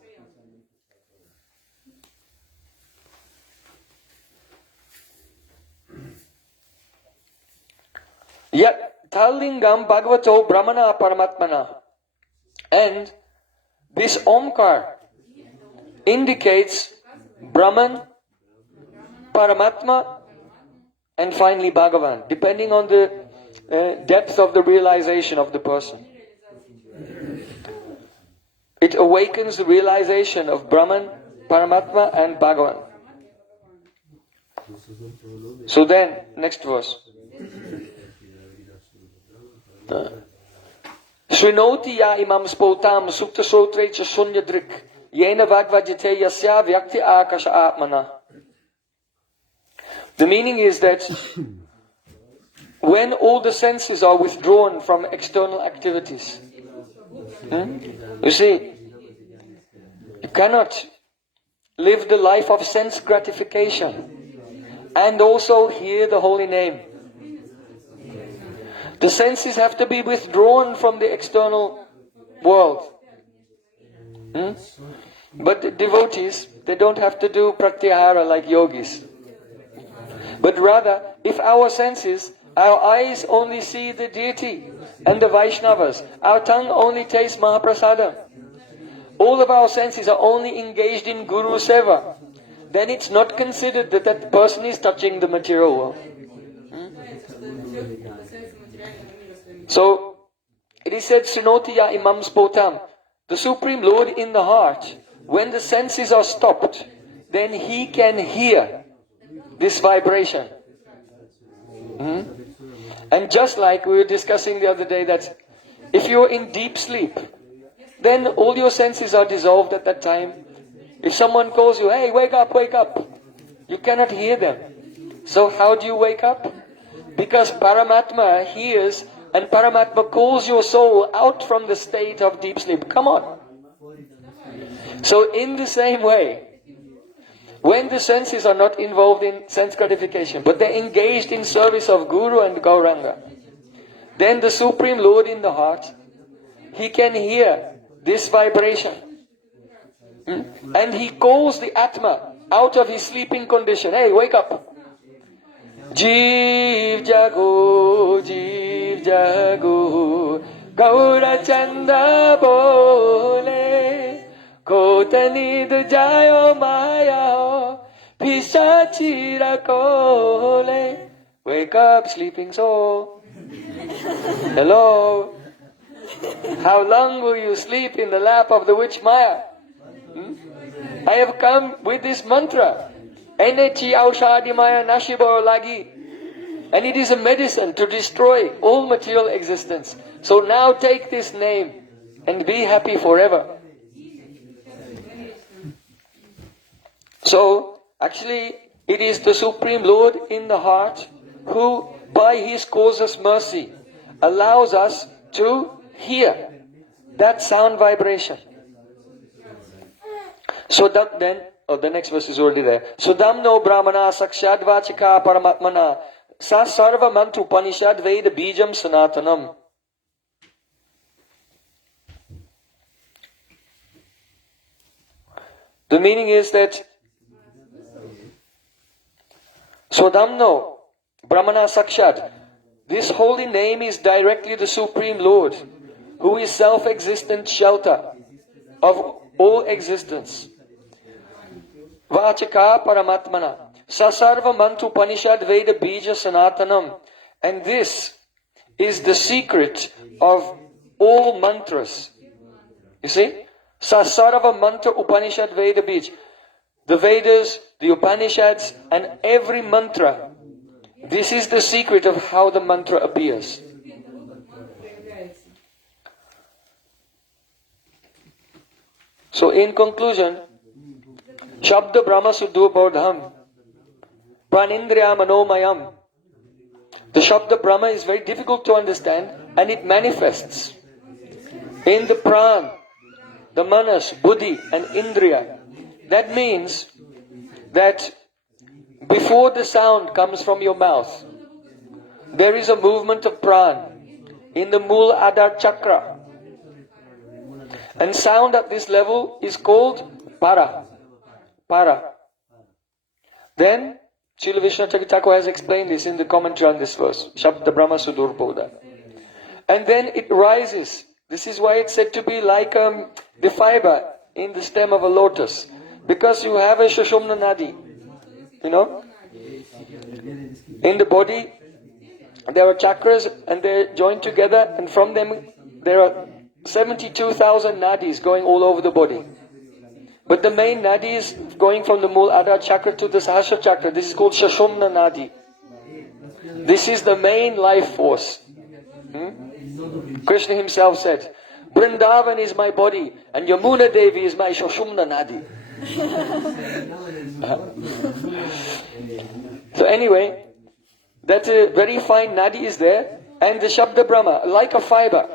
yet, Tallingam Bhagavato Brahmana Paramatmana. And this Omkar indicates Brahman, Paramatma, and finally Bhagavan, depending on the depth of the realization of the person. It awakens the realization of Brahman, Paramatma, and Bhagavan. So then, next verse. Srinoti ya imam spotam sukta sotre cha sunyadrik yena vagvajate yasya vyakti akasha atmana. The meaning is that when all the senses are withdrawn from external activities, you see, you cannot live the life of sense gratification and also hear the holy name. The senses have to be withdrawn from the external world. But the devotees, they don't have to do pratyahara like yogis. But rather, if our senses, our eyes only see the deity and the Vaishnavas, our tongue only tastes Mahaprasada, all of our senses are only engaged in Guru Seva, then it's not considered that that person is touching the material world. So, it is said, Srinotiya imam spotam, the Supreme Lord in the heart, when the senses are stopped, then He can hear this vibration. And just like we were discussing the other day, that if you're in deep sleep, then all your senses are dissolved at that time. If someone calls you, hey, wake up, you cannot hear them. So how do you wake up? Because Paramatma hears, and Paramatma calls your soul out from the state of deep sleep. Come on. So in the same way, when the senses are not involved in sense gratification, but they're engaged in service of Guru and Gauranga, then the Supreme Lord in the heart, He can hear this vibration. And He calls the Atma out of his sleeping condition. Hey, wake up. Jiv jago, Gaura Chanda bole, Kotanid jayo maya, Pisachira kole. Wake up, sleeping soul. Hello. How long will you sleep in the lap of the witch Maya? I have come with this mantra. Enechi aushadi maya nashibo lagi. And it is a medicine to destroy all material existence. So now take this name and be happy forever. So, actually, it is the Supreme Lord in the heart who, by His causeless mercy, allows us to hear that sound vibration. So then, the next verse is already there. Sudamno Brahmana Sakshad Vachika Paramatmana Sa Sarva Mantu Upanishad Veda Bijam Sanatanam. The meaning is that Swadamno, Brahmana Sakshat, this holy name is directly the Supreme Lord, who is self-existent shelter of all existence. Vachaka Paramatmana, Sasarva Mantu Panishad Veda Bija Sanatanam. And this is the secret of all mantras. You see? Sasarva Mantra Upanishad Veda Bij. The Vedas, the Upanishads, and every mantra. This is the secret of how the mantra appears. So in conclusion, Shabda Brahma Suddhu Bodham Pranindriya Manomayam. The Shabda Brahma is very difficult to understand, and it manifests in the Pran, the Manas, Buddhi and Indriya. That means that before the sound comes from your mouth, there is a movement of Pran in the Mula Adhar Chakra. And sound at this level is called Para. Para. Then, Srila Vishnu Thakur has explained this in the commentary on this verse, Shabda Brahma Sudurboda. And then it rises. This is why it's said to be like the fiber in the stem of a lotus. Because you have a Shashumna Nadi. You know? In the body, there are chakras and they're joined together, and from them there are 72,000 nadis going all over the body. But the main nadi is going from the Muladhara chakra to the Sahasra chakra. This is called Shashumna Nadi. This is the main life force. Krishna himself said, Vrindavan is my body and Yamuna Devi is my Shashumna Nadi. So anyway, that very fine nadi is there, and the Shabda Brahma, like a fiber,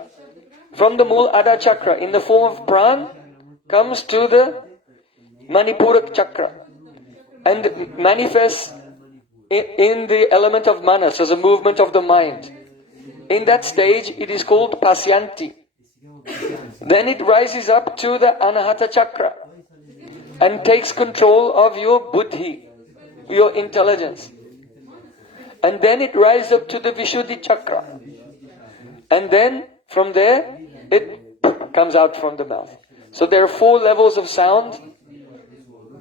from the Muladhara chakra in the form of Pran, comes to the Manipurak chakra and manifests in the element of manas as a movement of the mind. In that stage it is called Pasyanti. Then it rises up to the Anahata chakra and takes control of your buddhi, your intelligence. And then it rises up to the Vishuddhi chakra. And then from there it comes out from the mouth. So there are 4 levels of sound: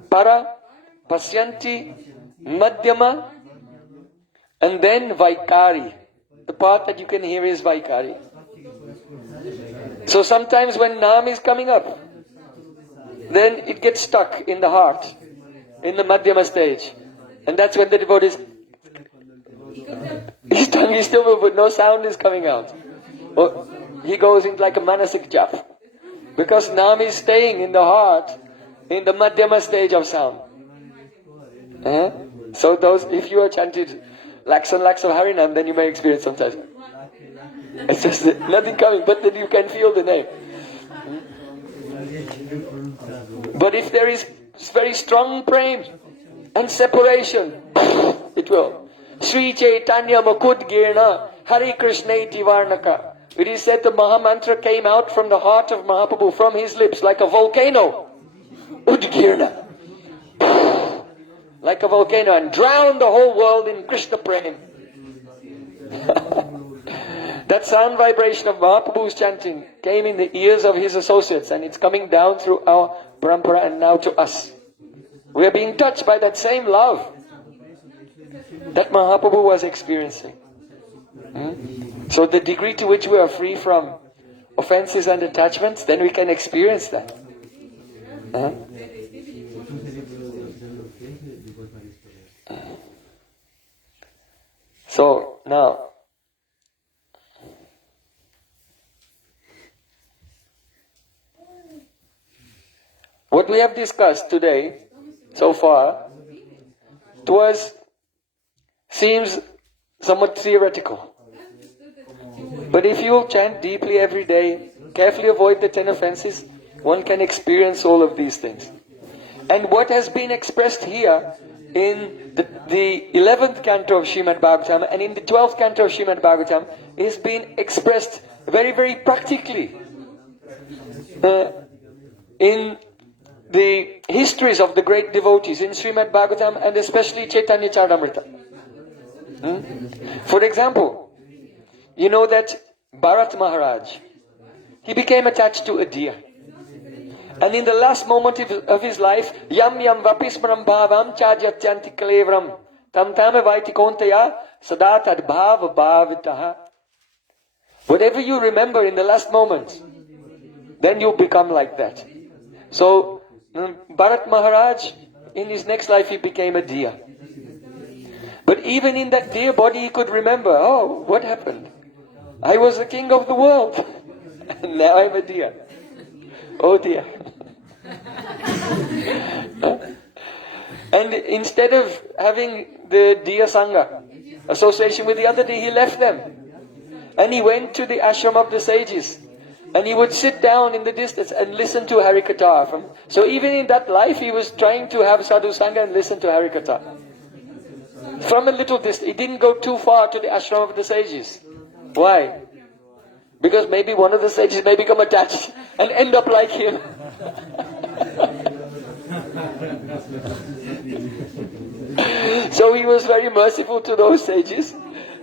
Para, Pasyanti, Madhyama, and then Vaikari. The part that you can hear is Vaikari. So sometimes when Nam is coming up, then it gets stuck in the heart, in the Madhyama stage. And that's when the devotee his tongue is still moving, but no sound is coming out. Or he goes into like a manasik jap. Because Nam is staying in the heart, in the Madhyama stage of sound. So those, if you are chanted lakhs and lakhs of Harinam, then you may experience sometimes. It's just nothing coming, but then you can feel the name. But if there is very strong prem and separation, it will. Sri Chaitanya Mukud Girna Hari Krishneti Varnaka. It is said the Mahamantra came out from the heart of Mahaprabhu, from his lips, like a volcano. Udgirna. Like a volcano, and drowned the whole world in Krishna Prem. That sound vibration of Mahaprabhu's chanting came in the ears of his associates, and it's coming down through our parampara and now to us. We are being touched by that same love that Mahaprabhu was experiencing. So the degree to which we are free from offenses and attachments, then we can experience that. So now, what we have discussed today, so far, seems somewhat theoretical. But if you chant deeply every day, carefully avoid the 10 offenses, one can experience all of these things. And what has been expressed here in the 11th canto of Srimad Bhagavatam and in the 12th canto of Srimad Bhagavatam is being expressed very, very practically in the histories of the great devotees in Srimad Bhagavatam and especially Chaitanya Charitamrita. For example, you know that Bharat Maharaj, he became attached to a deer. And in the last moment of his life, Yam Yam Vapismaram Bhavam Chajatyanti Kalevram Tam Tame Vaiti Kontaya Sadatad Bhava Bhavitaha. Whatever you remember in the last moment, then you become like that. So, Bharat Maharaj, in his next life, he became a deer. But even in that deer body, he could remember, oh, what happened? I was the king of the world. And now I'm a deer. Oh dear. And instead of having the deer Sangha, association with the other deer, he left them. And he went to the ashram of the sages. And he would sit down in the distance and listen to Harikatha. So even in that life, he was trying to have sadhu sangha and listen to Harikatha. From a little distance, he didn't go too far to the ashram of the sages. Why? Because maybe one of the sages may become attached and end up like him. So he was very merciful to those sages,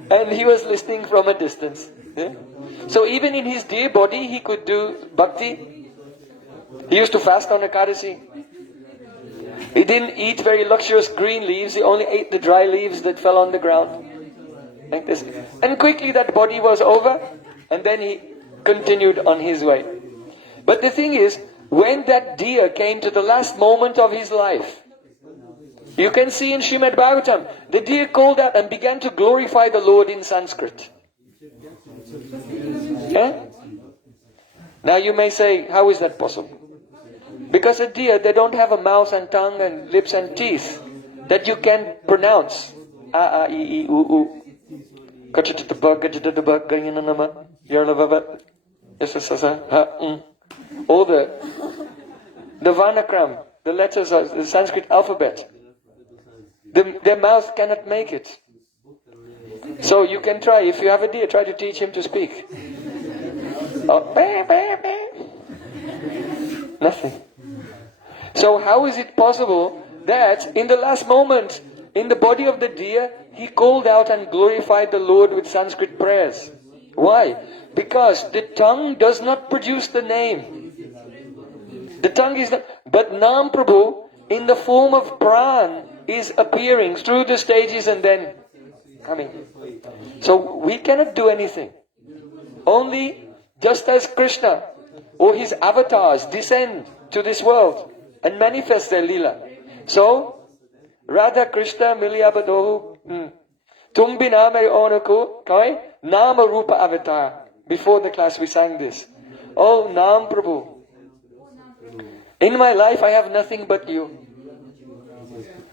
and he was listening from a distance. Yeah? So even in his dear body, he could do bhakti. He used to fast on Ekadasi. He didn't eat very luxurious green leaves, he only ate the dry leaves that fell on the ground. Like this. And quickly that body was over, and then he continued on his way. But the thing is, when that deer came to the last moment of his life, you can see in Srimad Bhagavatam, the deer called out and began to glorify the Lord in Sanskrit. Yeah? Now you may say, how is that possible? Because a deer, they don't have a mouth and tongue and lips and teeth that you can pronounce. A, I, I, U. All the Varnakram, the letters of the Sanskrit alphabet. Their mouth cannot make it. So you can try, if you have a deer, try to teach him to speak. Oh, nothing. So how is it possible that in the last moment, in the body of the deer, he called out and glorified the Lord with Sanskrit prayers? Why? Because the tongue does not produce the name. The tongue is not, but Nam Prabhu, in the form of Pran, is appearing through the stages and then coming. So we cannot do anything. Only just as Krishna or his avatars descend to this world and manifest their lila. So, Radha Krishna Milyabadohu Tumbiname Onaku Kai Nama Rupa Avatar. Before the class we sang this. Oh Nam Prabhu, in my life I have nothing but you.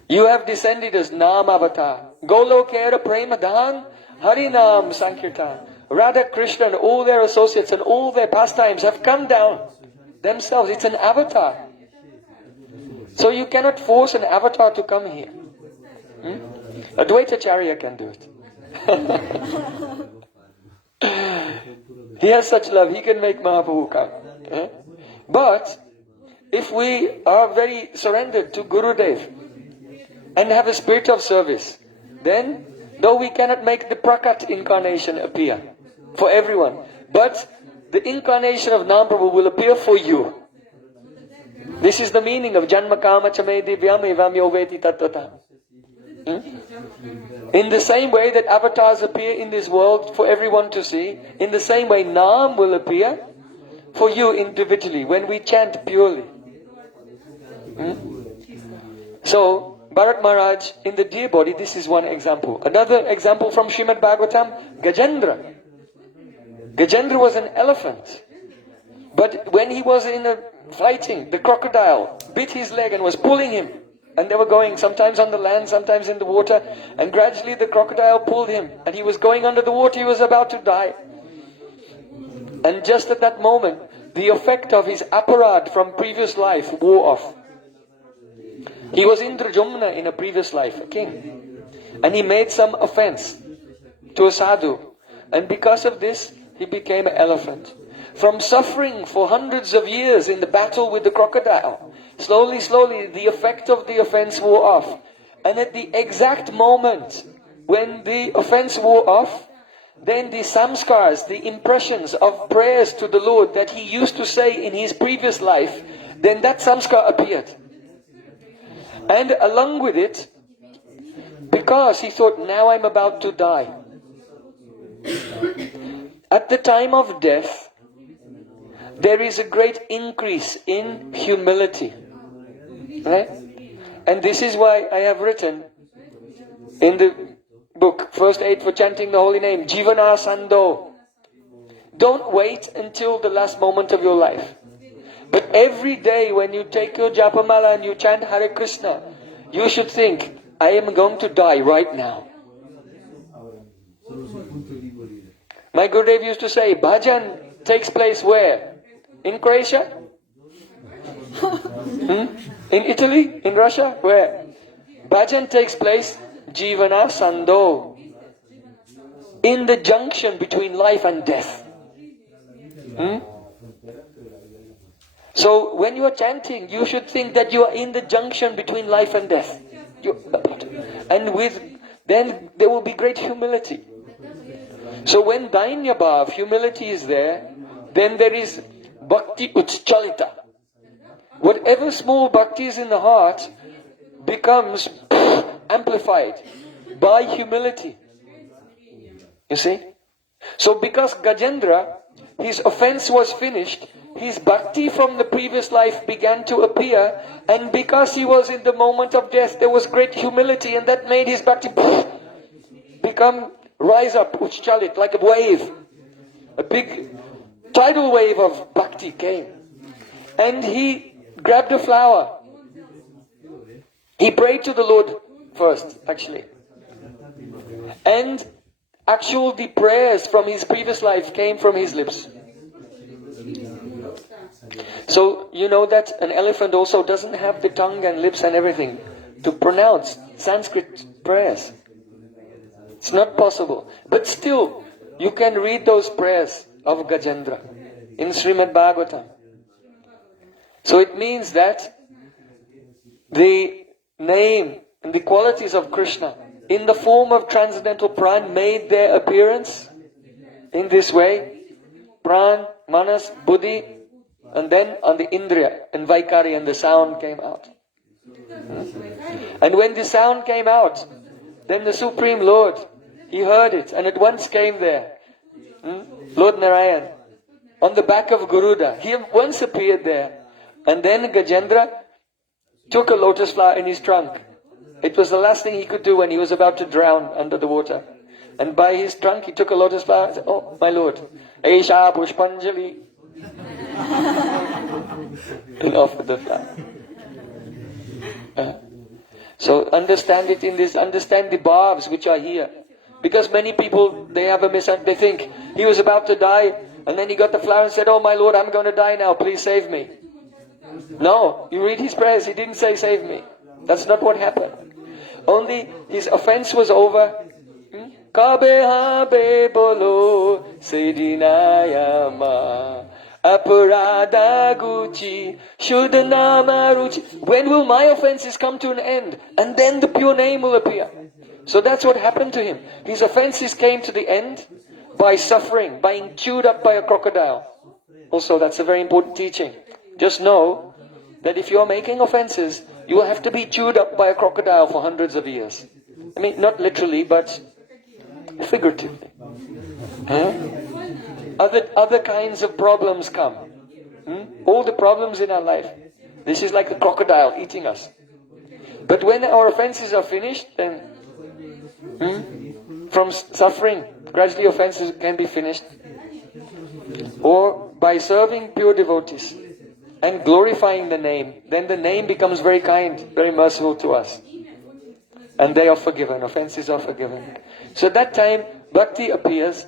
You have descended as Nam Avatar. Golokera Premadhan Harinam Sankirtan. Radha Krishna and all their associates and all their pastimes have come down themselves. It's an avatar. So you cannot force an avatar to come here. Advaita Charya can do it. He has such love, he can make Mahaprabhu come. But if we are very surrendered to Gurudev and have a spirit of service, then though we cannot make the Prakat incarnation appear for everyone, but the incarnation of Nam Prabhu will appear for you. This is the meaning of Janma Kama Chame Divyam Evam Yoveti Tattata. In the same way that avatars appear in this world for everyone to see, in the same way Nam will appear for you individually when we chant purely. So, Bharat Maharaj in the deer body, this is one example. Another example from Srimad Bhagavatam, Gajendra. Gajendra was an elephant. But when he was in a fighting, the crocodile bit his leg and was pulling him. And they were going sometimes on the land, sometimes in the water. And gradually the crocodile pulled him. And he was going under the water, he was about to die. And just at that moment, the effect of his aparad from previous life wore off. He was Indrajumna in a previous life, a king. And he made some offense to a sadhu. And because of this, he became an elephant. From suffering for hundreds of years in the battle with the crocodile, slowly, slowly, the effect of the offense wore off. And at the exact moment when the offense wore off, then the samskars, the impressions of prayers to the Lord that he used to say in his previous life, then that samskar appeared. And along with it, because he thought, now I'm about to die. At the time of death, there is a great increase in humility. Right? And this is why I have written in the book, First Aid for Chanting the Holy Name, Jivana Sando. Don't wait until the last moment of your life. But every day when you take your japamala and you chant Hare Krishna, you should think, I am going to die right now. My Gurudev used to say, bhajan takes place where? In Croatia? In Italy? In Russia? Where? Bhajan takes place Jivana Sando, in the junction between life and death. So when you are chanting, you should think that you are in the junction between life and death. And then there will be great humility. So when Dainyabhav, humility is there, then there is Bhakti Utschalita. Whatever small bhakti is in the heart becomes amplified by humility. You see? So because Gajendra, his offense was finished, his bhakti from the previous life began to appear, and because he was in the moment of death, there was great humility, and that made his bhakti rise up, uchchalit, like a wave. A big tidal wave of bhakti came. And he grabbed a flower. He prayed to the Lord first, actually. And the prayers from his previous life came from his lips. So, you know that an elephant also doesn't have the tongue and lips and everything to pronounce Sanskrit prayers. It's not possible. But still, you can read those prayers of Gajendra in Srimad Bhagavatam. So it means that the name and the qualities of Krishna in the form of transcendental Pran made their appearance in this way. Pran, Manas, Buddhi, and then on the Indriya and Vaikari, and the sound came out. And when the sound came out, then the Supreme Lord, he heard it and at once came there. Lord Narayan, on the back of Garuda, he once appeared there. And then Gajendra took a lotus flower in his trunk. It was the last thing he could do when he was about to drown under the water. And by his trunk he took a lotus flower and said, oh, my Lord, Aisha Pushpanjali. And offered the flower. So understand it in this, understand the bhavs which are here. Because many people, they have a they think he was about to die and then he got the flower and said, oh my Lord, I'm going to die now, please save me. No, you read his prayers, he didn't say save me. That's not what happened. Only his offense was over. Kabe habe bolo sedinayama aparada guchi shuddhanama ruchi. When will my offenses come to an end? And then the pure name will appear. So that's what happened to him. His offenses came to the end by suffering, by being chewed up by a crocodile. Also, that's a very important teaching. Just know that if you're making offenses, you will have to be chewed up by a crocodile for hundreds of years. I mean, not literally, but figuratively. Other kinds of problems come. All the problems in our life. This is like a crocodile eating us. But when our offenses are finished, then from suffering, gradually offenses can be finished. Or by serving pure devotees and glorifying the name, then the name becomes very kind, very merciful to us. And they are forgiven, offenses are forgiven. So at that time, Bhakti appears.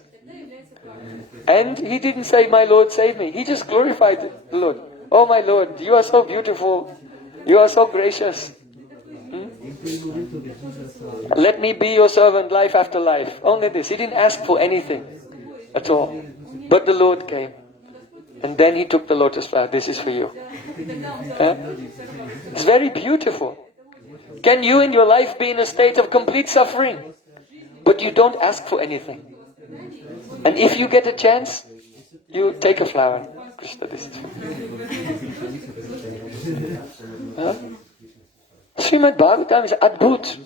And he didn't say, my Lord, save me. He just glorified the Lord. Oh my Lord, you are so beautiful. You are so gracious. Let me be your servant life after life. Only this. He didn't ask for anything at all. But the Lord came. And then he took the lotus flower. This is for you. It's very beautiful. Can you in your life be in a state of complete suffering, but you don't ask for anything? And if you get a chance, you take a flower. Krishna, this is huh? Srimad Bhagavatam is adbhut.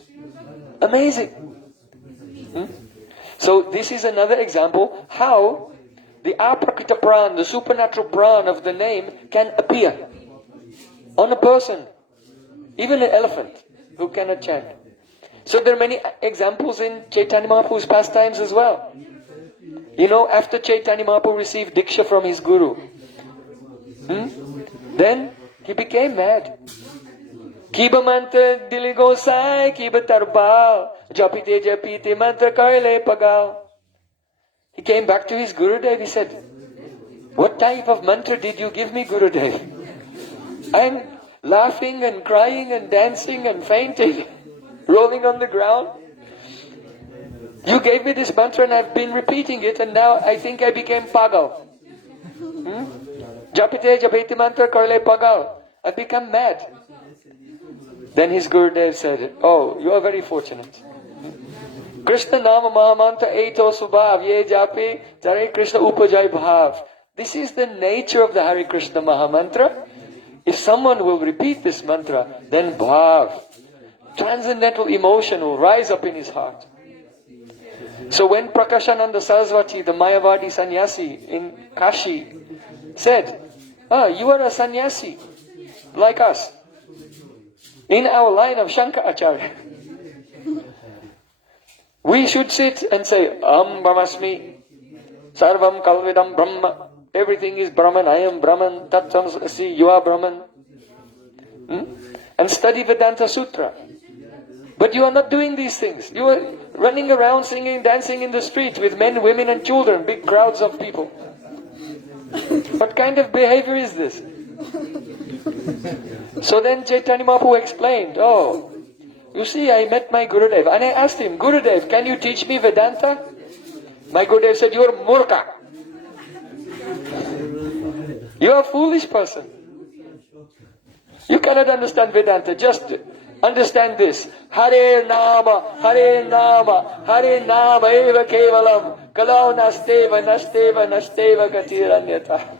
Amazing. So this is another example how the aprakrita pran, the supernatural pran of the name, can appear on a person, even an elephant who cannot chant. So there are many examples in Chaitanya Mahaprabhu's pastimes as well. You know, after Chaitanya Mahaprabhu received Diksha from his guru, then he became mad. Kiba mantra dili gosai, kiba tarbal, japite japite mantra kaile pagal. He came back to his Gurudev. He said, "What type of mantra did you give me, Gurudev? I'm laughing and crying and dancing and fainting, rolling on the ground. You gave me this mantra and I've been repeating it, and now I think I became pagal. Japite japite mantra kaile pagal. I've become mad." Then his Gurudev said, "Oh, you are very fortunate. Krishna nama mahamanta eto subhav ye japi Hare Krishna upajay bhav." This is the nature of the Hare Krishna Mahamantra. If someone will repeat this mantra, then bhav, transcendental emotion will rise up in his heart. So when Prakashananda Saraswati, the Mayavadi sannyasi in Kashi, said, "You are a sannyasi, like us, in our line of Shankar Acharya. We should sit and say, Aham Brahmasmi, Sarvam Kalvidam Brahma. Everything is Brahman, I am Brahman, Tat Samasi, you are Brahman. And study Vedanta Sutra. But you are not doing these things. You are running around singing, dancing in the street with men, women and children, big crowds of people. What kind of behavior is this?" So then Chaitanya Mahaprabhu explained, "Oh, you see, I met my Gurudev and I asked him, 'Gurudev, can you teach me Vedanta?' My Gurudev said, 'You are murka. You are a foolish person. You cannot understand Vedanta. Just understand this. Hare Nama, Hare Nama, Hare Nama eva kevalam, kalau nasteva, nasteva, nasteva gatiranyata.'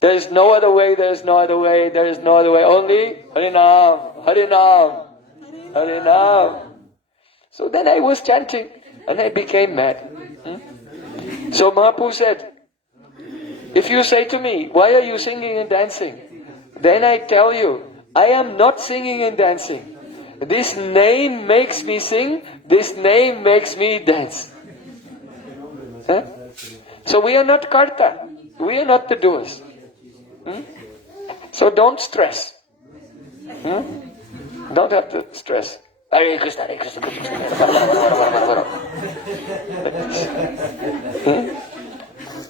There is no other way, there is no other way, there is no other way. Only Harinam, Harinam, Harinam." So then I was chanting and I became mad. So Mahaprabhu said, "If you say to me, 'Why are you singing and dancing?' then I tell you, I am not singing and dancing. This name makes me sing, this name makes me dance." So we are not karta, we are not the doers. So don't stress. Don't have to stress. Hare Krishna, Hare Krishna, Krishna.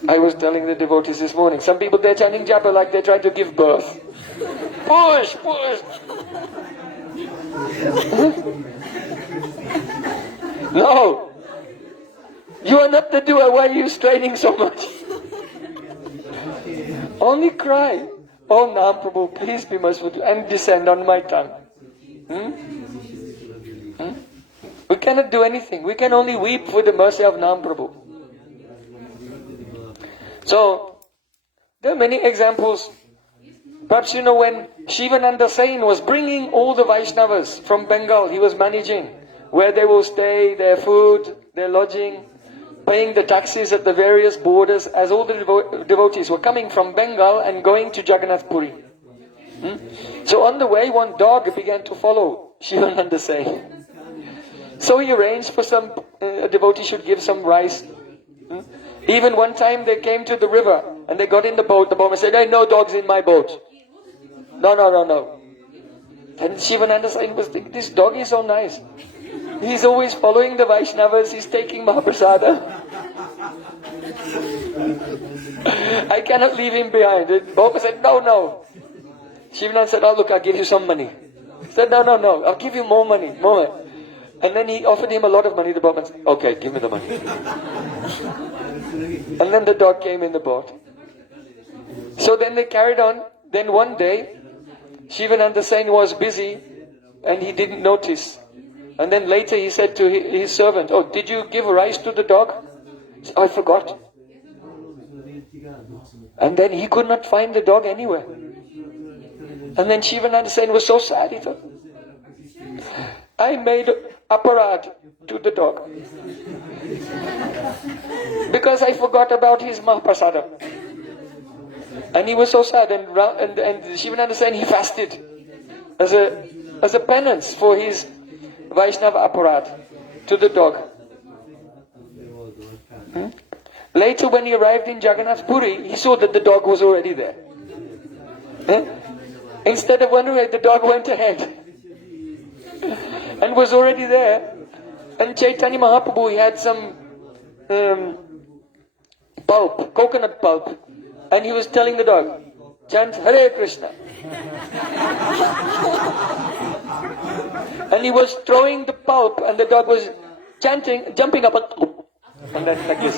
I was telling the devotees this morning, some people they're chanting japa like they're trying to give birth. Push, push. No. You are not the doer. Why are you straining so much? Only cry, "Oh Nam Prabhu, please be merciful," and descend on my tongue. We cannot do anything. We can only weep for the mercy of Nam Prabhu. So, there are many examples. Perhaps you know when Shivananda Sain was bringing all the Vaishnavas from Bengal, he was managing where they will stay, their food, their lodging, paying the taxes at the various borders as all the devotees were coming from Bengal and going to Jagannath Puri. So on the way, one dog began to follow Shivananda Sain. So he arranged for a devotee should give some rice. Even one time they came to the river and they got in the boat. The boatman said, "There are no dogs in my boat." No. And Shivananda Sain was thinking, this dog is so nice. He's always following the Vaishnavas, he's taking Mahaprasada. I cannot leave him behind. The boatman said, no. Shivananda said, "Oh look, I'll give you some money." He said, no, I'll give you more money. And then he offered him a lot of money. The boatman said, "Okay, give me the money." And then the dog came in the boat. So then they carried on. Then one day, Shivananda Sen was busy and he didn't notice. And then later he said to his servant, "Oh, did you give rice to the dog?" He said, "I forgot." And then he could not find the dog anywhere. And then Shivananda Sen was so sad. He thought, "I made aparad to the dog because I forgot about his Mahaprasada." And he was so sad. And Shivananda Sen, he fasted as a penance for his Vaishnava aparad to the dog. Later, when he arrived in Jagannath Puri, he saw that the dog was already there. Instead of wondering, the dog went ahead and was already there. And Chaitanya Mahaprabhu, he had some pulp, coconut pulp, and he was telling the dog, "Chant Hare Krishna." And he was throwing the pulp, and the dog was chanting, jumping up, and then like this.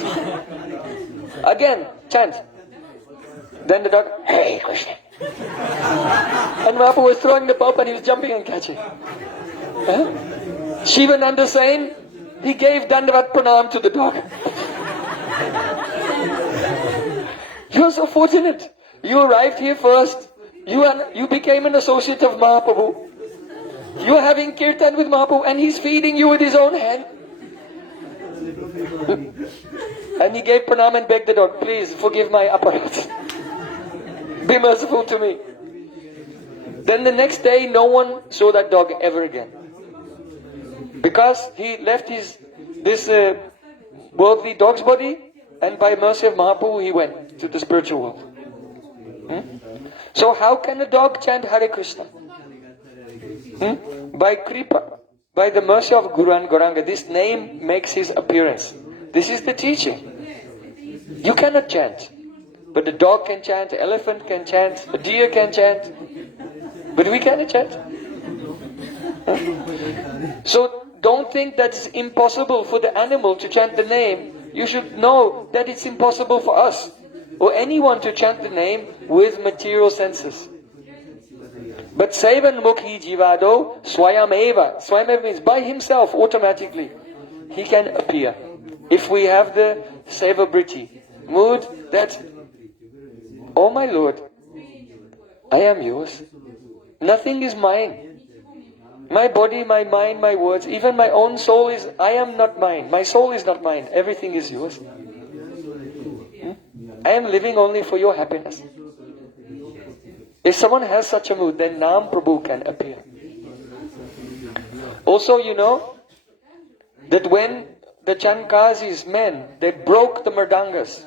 Again, chant. Then the dog, "Hare Krishna." And Mahaprabhu was throwing the pulp and he was jumping and catching. Shivananda Sen, he gave Dandavat Pranam to the dog. You are so fortunate. You arrived here first. You became an associate of Mahaprabhu. You are having kirtan with Mahaprabhu and he's feeding you with his own hand. And he gave pranam and begged the dog, "Please forgive my aparat. Be merciful to me." Then the next day, no one saw that dog ever again. Because he left this worldly dog's body, and by mercy of Mahaprabhu, he went to the spiritual world. So how can a dog chant Hare Krishna? By Kripa, by the mercy of Guru and Gauranga, this name makes his appearance. This is the teaching. You cannot chant. But a dog can chant, an elephant can chant, a deer can chant. But we cannot chant. So don't think that it's impossible for the animal to chant the name. You should know that it's impossible for us or anyone to chant the name with material senses. But Sevan Mukhi Jivado Swayam Eva. Swayam Eva means by himself, automatically. He can appear. If we have the Seva Britti mood that, "Oh my Lord, I am yours. Nothing is mine. My body, my mind, my words, even my own soul is, I am not mine. My soul is not mine. Everything is yours. I am living only for your happiness." If someone has such a mood, then Nam Prabhu can appear. Also, you know that when the Chankazis men, they broke the Mridangas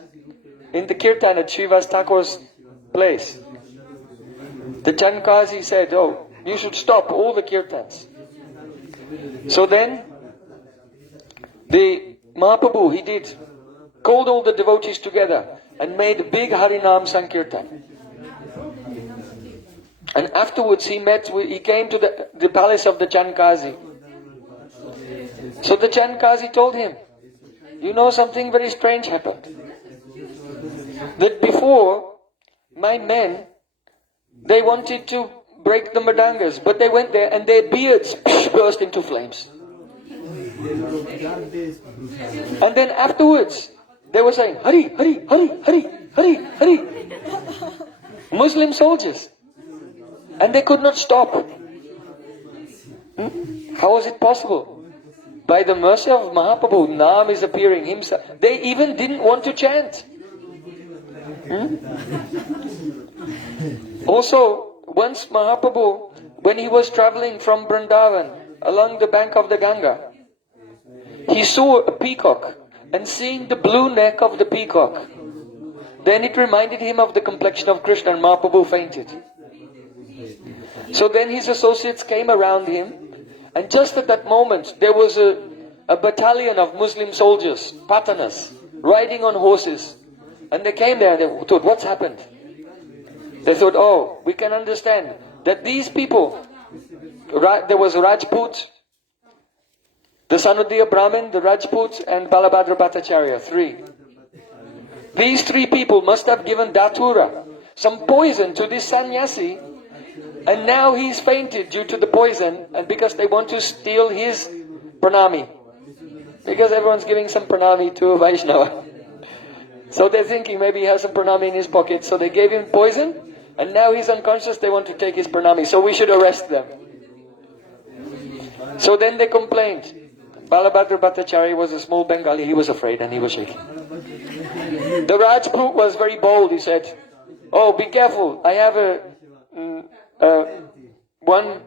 in the Kirtan at Srivas Thakur's place. The Chankazi said, "Oh, you should stop all the Kirtans." So then, the Mahaprabhu, he called all the devotees together and made a big Harinam Sankirtan. And afterwards he came to the palace of the Chankazi. So the Chankazi told him, "You know, something very strange happened. That before, my men, they wanted to break the Mridangas, but they went there and their beards burst into flames. And then afterwards, they were saying, 'Hari, Hari, Hari, Hari, Hari, Hari.' Muslim soldiers. And they could not stop. How was it possible? By the mercy of Mahaprabhu, Nam is appearing himself. They even didn't want to chant. Also, once Mahaprabhu, when he was traveling from Vrindavan along the bank of the Ganga, he saw a peacock, and seeing the blue neck of the peacock, then it reminded him of the complexion of Krishna, and Mahaprabhu fainted. So then his associates came around him, and just at that moment there was a battalion of Muslim soldiers, Patanas, riding on horses. And they came there and they thought, "What's happened?" They thought, "Oh, we can understand that these people," there was Rajput, the Sanudiya Brahmin, the Rajput, and Balabhadra Bhattacharya, 3. These 3 people must have given Datura, some poison to this sannyasi, And now he's fainted due to the poison, and because they want to steal his pranami. Because everyone's giving some pranami to a Vaishnava. So they're thinking maybe he has some pranami in his pocket. So they gave him poison, and now he's unconscious, they want to take his pranami. So we should arrest them. So then they complained. Balabhadra Bhattacharya was a small Bengali, he was afraid and he was shaking. The Rajput was very bold, he said, "Oh, be careful, I have one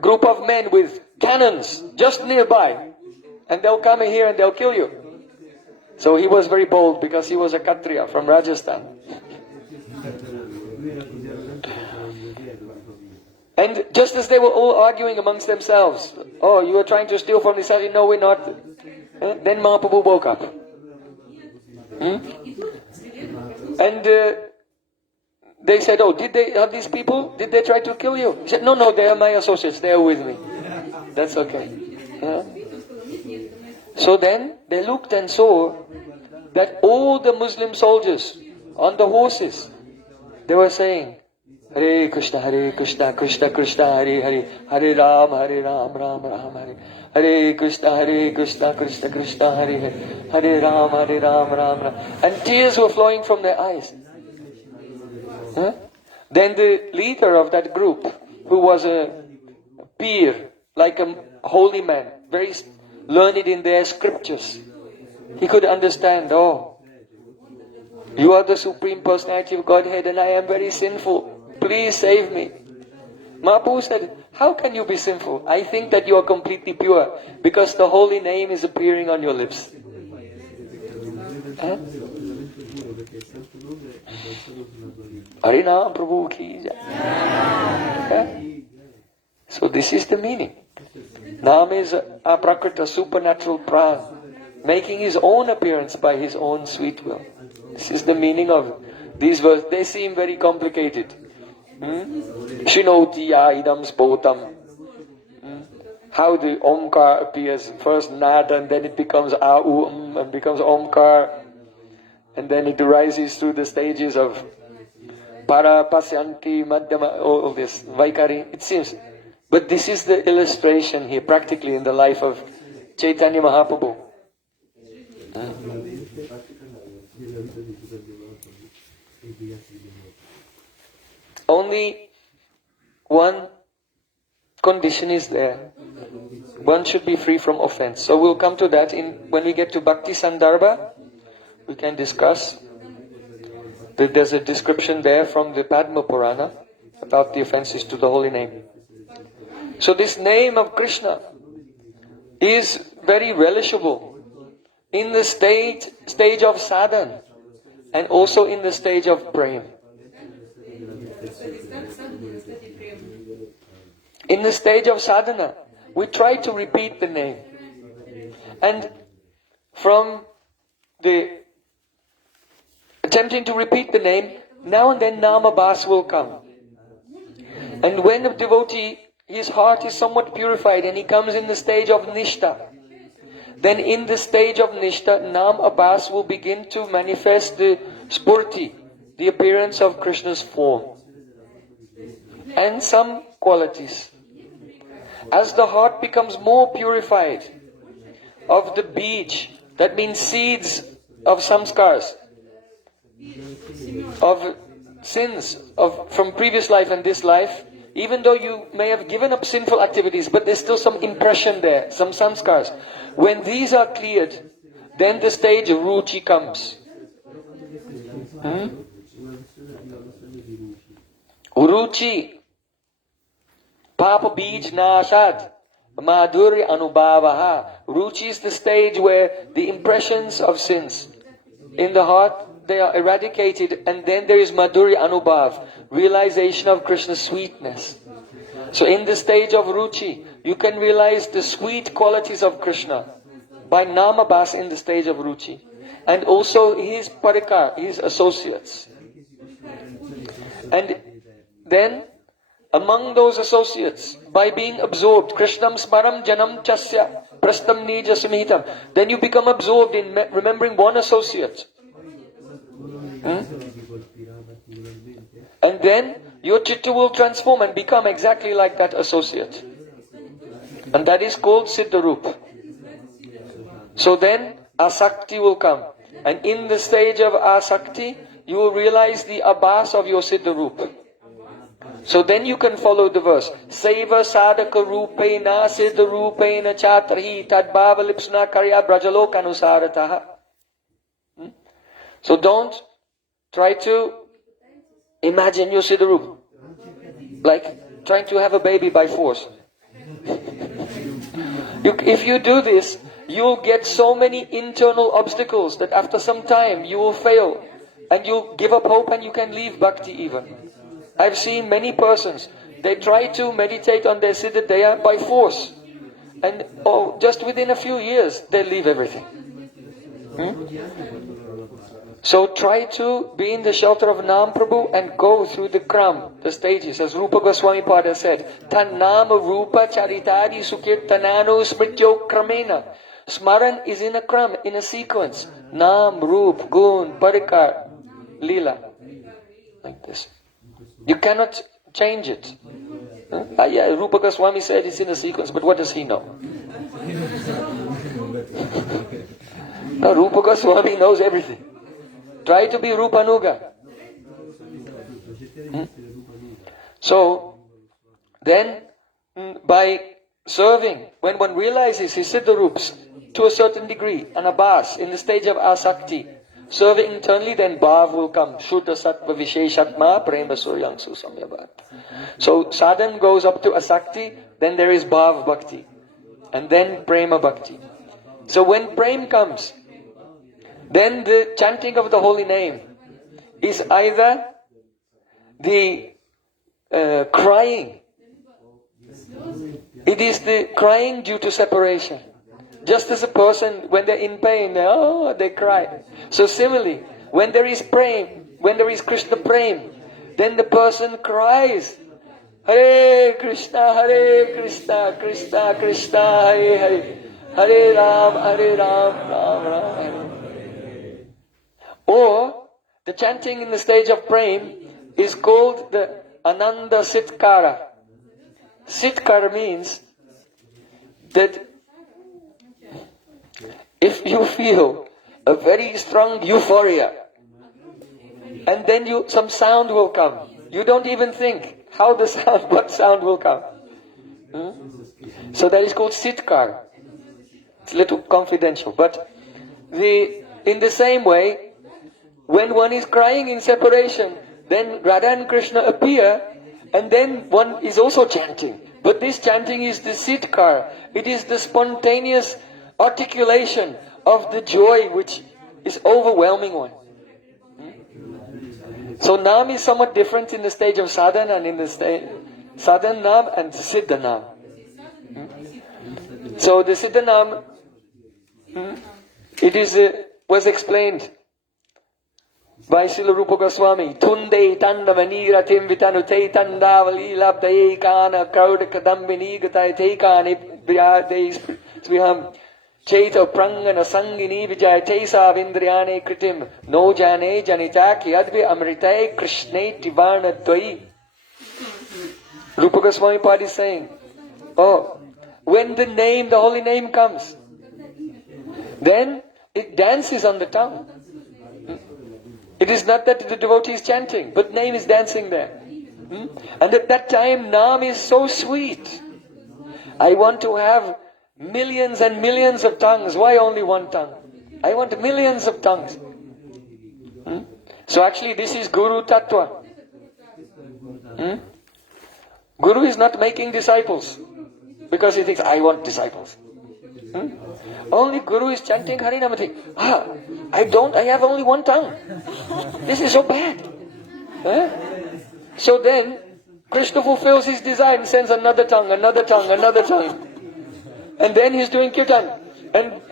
group of men with cannons just nearby, and they'll come here and they'll kill you." So he was very bold because he was a Kshatriya from Rajasthan. And just as they were all arguing amongst themselves, "Oh, you are trying to steal from this house." "No, we're not." Then Mahaprabhu woke up. And they said, "Oh, did they have these people? Did they try to kill you?" He said, "No, they are my associates. They are with me. That's okay." So then they looked and saw that all the Muslim soldiers on the horses, they were saying, "Hare Krishna, Krishna Krishna, Hare Hare, Hare Ram, Ram Ram, Hare Hare Krishna, Krishna Krishna, Hare Hare, Hare Ram, Ram Ram." And tears were flowing from their eyes. Then the leader of that group, who was a peer, like a holy man, very learned in their scriptures, he could understand, "Oh, you are the Supreme Personality of Godhead and I am very sinful. Please save me." Mahaprabhu said, "How can you be sinful? I think that you are completely pure because the holy name is appearing on your lips." Harinam Prabhu ki jai. So this is the meaning. Nam is aprakrita, supernatural pran, making his own appearance by his own sweet will. This is the meaning of these verses. They seem very complicated. Shinoti ya idam spotam. How the Omkar appears. First Nad and then it becomes Au and becomes Omkar. And then it rises through the stages of Para, Pasyanti, Madhyama, all this, Vaikari. It seems. But this is the illustration here, practically in the life of Chaitanya Mahaprabhu. Only one condition is there. One should be free from offense. So we'll come to that when we get to Bhakti Sandarbha. We can discuss. There's a description there from the Padma Purana about the offenses to the holy name. So this name of Krishna is very relishable in the stage of sadhana and also in the stage of prema. In the stage of sadhana, we try to repeat the name. And from the attempting to repeat the name, now and then namabhas will come. And when a devotee, his heart is somewhat purified and he comes in the stage of nishta, then in the stage of nishta, namabhas will begin to manifest the spurti, the appearance of Krishna's form, and some qualities. As the heart becomes more purified of the bij, that means seeds of samskars, of sins from previous life and this life, even though you may have given up sinful activities, but there's still some impression there, some samskars. When these are cleared, then the stage of ruchi comes. Ruchi, Papa Bij Nashad, Madhurya Anubhavaha. Ruchi is the stage where the impressions of sins in the heart, they are eradicated, and then there is Madhurya Anubhav, realization of Krishna's sweetness. So in the stage of Ruchi, you can realize the sweet qualities of Krishna by Namabhas in the stage of Ruchi. And also his parikar, his associates. And then, among those associates, by being absorbed, Krishnam smaram janam chasya prastam nija samitam, then you become absorbed in remembering one associate. And then your chitta will transform and become exactly like that associate. And that is called Siddharup. So then Asakti will come. And in the stage of Asakti, you will realize the abhas of your Siddharup. So then you can follow the verse. Seva sadhaka rupena siddha rupena chatrahi tadbhava lipsna karya brajalokanusarataha. So don't try to imagine your Siddharup like trying to have a baby by force. If you do this, you'll get so many internal obstacles that after some time you will fail and you'll give up hope and you can leave bhakti even. I've seen many persons, they try to meditate on their Siddhadeha by force. And just within a few years, they leave everything. So try to be in the shelter of Nam Prabhu and go through the kram, the stages. As Rupa Goswami Pada said, Tan Nama Rupa Charitadi Sukirtanano Smrityo Kramena. Smaran is in a kram, in a sequence. Nam, Rup, Gun, Parikar, Lila. Like this. You cannot change it. Yeah, Rupa Goswami said it's in a sequence, but what does he know? No, Rupa Goswami knows everything. Try to be Rupanuga. So, then, by serving, when one realizes his Siddharups to a certain degree, an abhas, in the stage of Asakti, serving internally, then Bhav will come. Shuddha Sattva Visheshatma Prema Suryang Susamyavat. So sadhan goes up to Asakti, then there is Bhav Bhakti, and then Prema Bhakti. So when Prem comes, then the chanting of the holy name is either the crying. It is the crying due to separation. Just as a person, when they're in pain, they cry. So similarly, when there is Prem, when there is Krishna Prem, then the person cries. Hare Krishna, Krishna Krishna, Hare Hare, Hare Ram, Ram Ram, Hare. Or, the chanting in the stage of Prem is called the Ananda Sitkara. Sitkara means that if you feel a very strong euphoria, and then some sound will come, you don't even think what sound will come. So that is called Sitkar. It's a little confidential, but in the same way, when one is crying in separation, then Radha and Krishna appear, and then one is also chanting. But this chanting is the Sitkar. It is the spontaneous articulation of the joy which is overwhelming one. So Nam is somewhat different in the stage of sadhana and in the stage sadhana Nam and Siddha Nam. So the Siddha Nam, was explained by Srila Rupa Goswami. Tunde tandavani ratim vitanute tandavali labdaye kana kauda kadambini gatai te kani briyade sviham Chaita prangana sangini vijayate savindriyane kritim no jane janita ki advi amritaye krishne tivana dvai. Rupa Goswami Pad is saying, when the holy name comes, then it dances on the tongue. It is not that the devotee is chanting, but name is dancing there. And at that time, Nam is so sweet. I want to have millions and millions of tongues. Why only one tongue? I want millions of tongues. So actually this is Guru Tattva. Guru is not making disciples because he thinks, I want disciples. Only Guru is chanting Harinamati. I have only one tongue. This is so bad. So then, Krishna fulfills his desire and sends another tongue. And then he's doing kirtan. And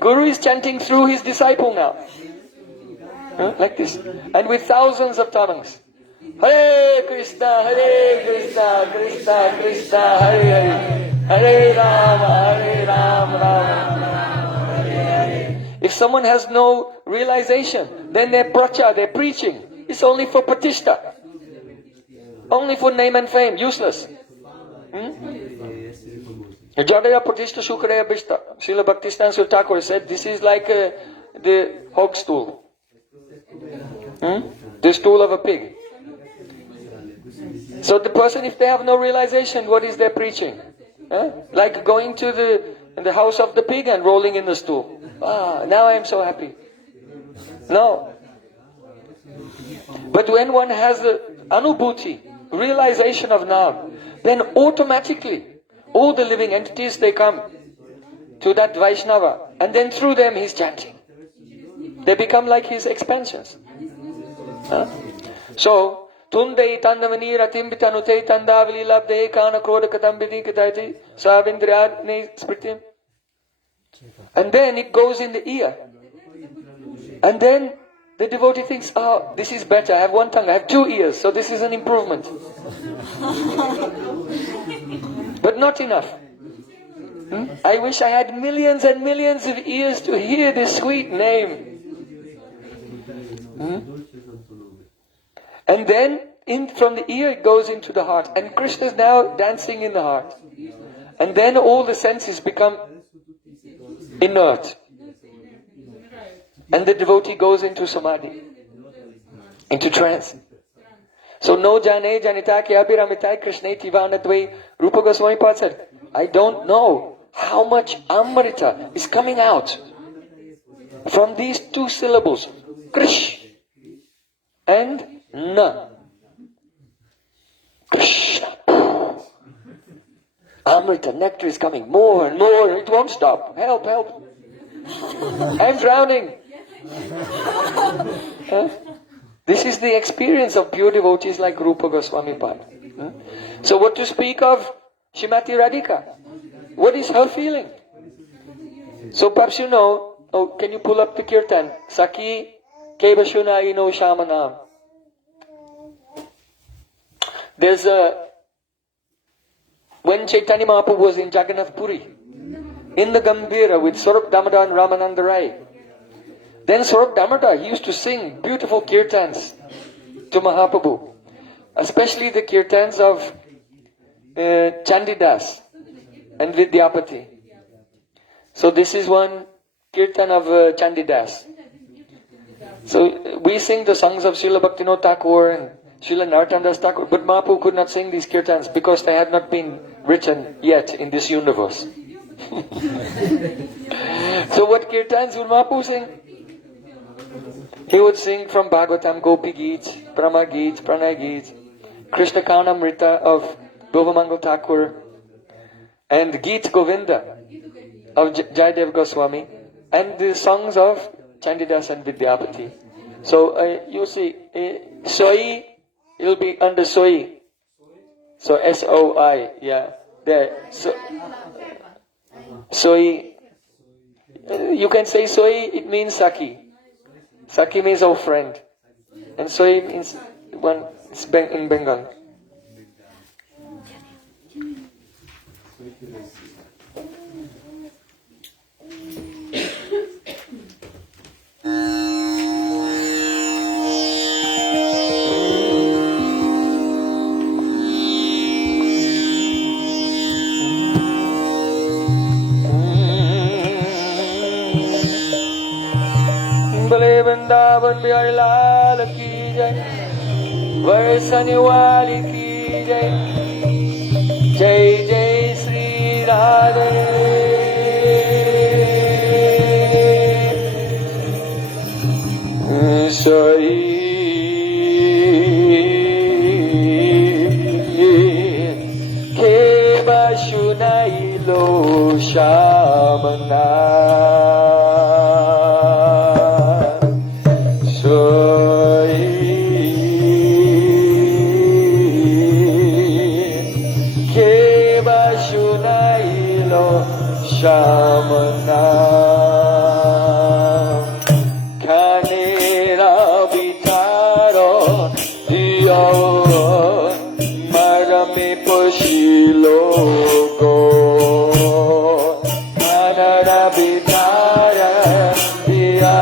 Guru is chanting through his disciple now. Like this. And with thousands of tongues. Hare Krishna, Krishna Krishna, Hare Hare. Hare Ram, Ram Ram, Hare Hare. If someone has no realization, then they're preaching. It's only for pratishtha. Only for name and fame, useless. Jadaya Pratishta Shukraya Bhishta. Srila Bhaktisiddhanta Thakur said, this is like the hog stool. The stool of a pig. So the person, if they have no realization, what is their preaching? Like going to the house of the pig and rolling in the stool. Now I am so happy. No. But when one has the anubhuti, realization of Nam, then automatically all the living entities, they come to that Vaishnava, and then through them he's chanting. They become like his expansions. So, Tundai Tandavani Ratim Bitanute Tandavili Labde Kana Kroda Katambidi Katati Savindriyadni Spritim. And then it goes in the ear. And then the devotee thinks, oh, this is better. I have one tongue, I have 2 ears, so this is an improvement. But not enough. I wish I had millions and millions of ears to hear this sweet name. And then from the ear it goes into the heart. And Krishna is now dancing in the heart. And then all the senses become inert. And the devotee goes into samadhi, into trance. So no jane janita ki abhiramitai krishneti vanadvai. Rupa Goswami Pad said, I don't know how much amrita is coming out from these 2 syllables, Krish and Na. Krishna. Amrita, nectar is coming more and more. It won't stop. Help, help. I'm drowning. This is the experience of pure devotees like Rupa Goswami Pad. So what to speak of Srimati Radhika? What is her feeling? So perhaps you know, can you pull up the kirtan? Saki Kevashunai no Shamanam. There's when Chaitanya Mahaprabhu was in Jagannath Puri, in the Gambhira with Swarup Damodar and Ramananda Rai. Then Swarup Damodar, he used to sing beautiful kirtans to Mahaprabhu. Especially the kirtans of Chandidas and Vidyapati. So this is one kirtan of Chandidas. So we sing the songs of Srila Bhaktivinoda Thakur and Srila Narottam Das Thakur, but Mahaprabhu could not sing these kirtans because they had not been written yet in this universe. So what kirtans would Mahaprabhu sing? He would sing from Bhagavatam, Gopi Geet, Brahma Geet, Pranay Geet, Krishna Karnamrita of Govamangal Thakur, and Geet Govinda of Jayadev Goswami, and the songs of Chandidas and Vidyapati. So you see, Soi, it will be under Soi. So S-O-I, yeah, there. So, Soi, you can say Soi, it means Saki. Saki means our friend. And Soi means one, it's in Bengal. Vrindavan Bihari लाल की जय, वर्षने वाली की जय, जय जय श्री राधे। सोई के बाशुनाई लो Shamna Shamana Kanera Vitaro Dio Marame Poshilogo Kanera Vitara Dia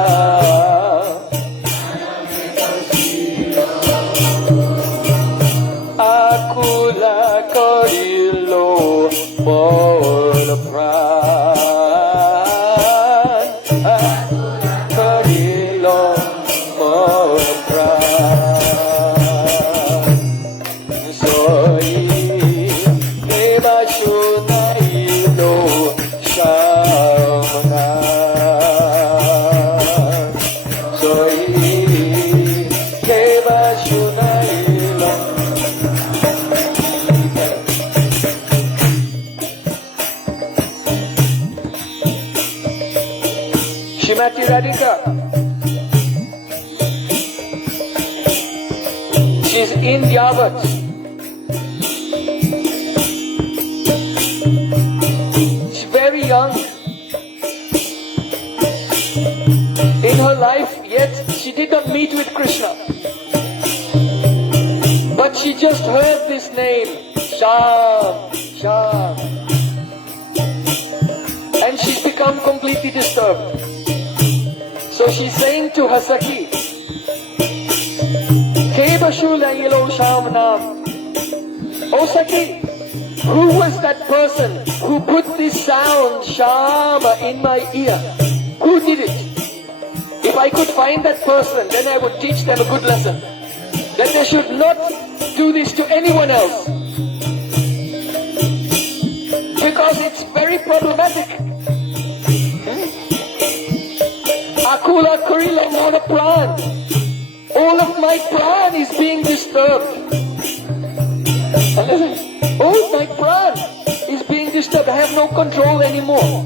Marame Poshilogo Srimati Radhika. She's in Yavat. She's very young in her life, yet she did not meet with Krishna. But she just heard this name, Sham, Sham. And she's become completely disturbed. So she's saying to her Sakhi, Kebashula Yelo Sham Nam. Oh Sakhi, who was that person who put this sound, Shama, in my ear? Who did it? If I could find that person, then I would teach them a good lesson. That they should not do this to anyone else. Because it's very problematic. Akula Kurila Mona Pran. All of my pran is being disturbed. All my pran is being disturbed. I have no control anymore.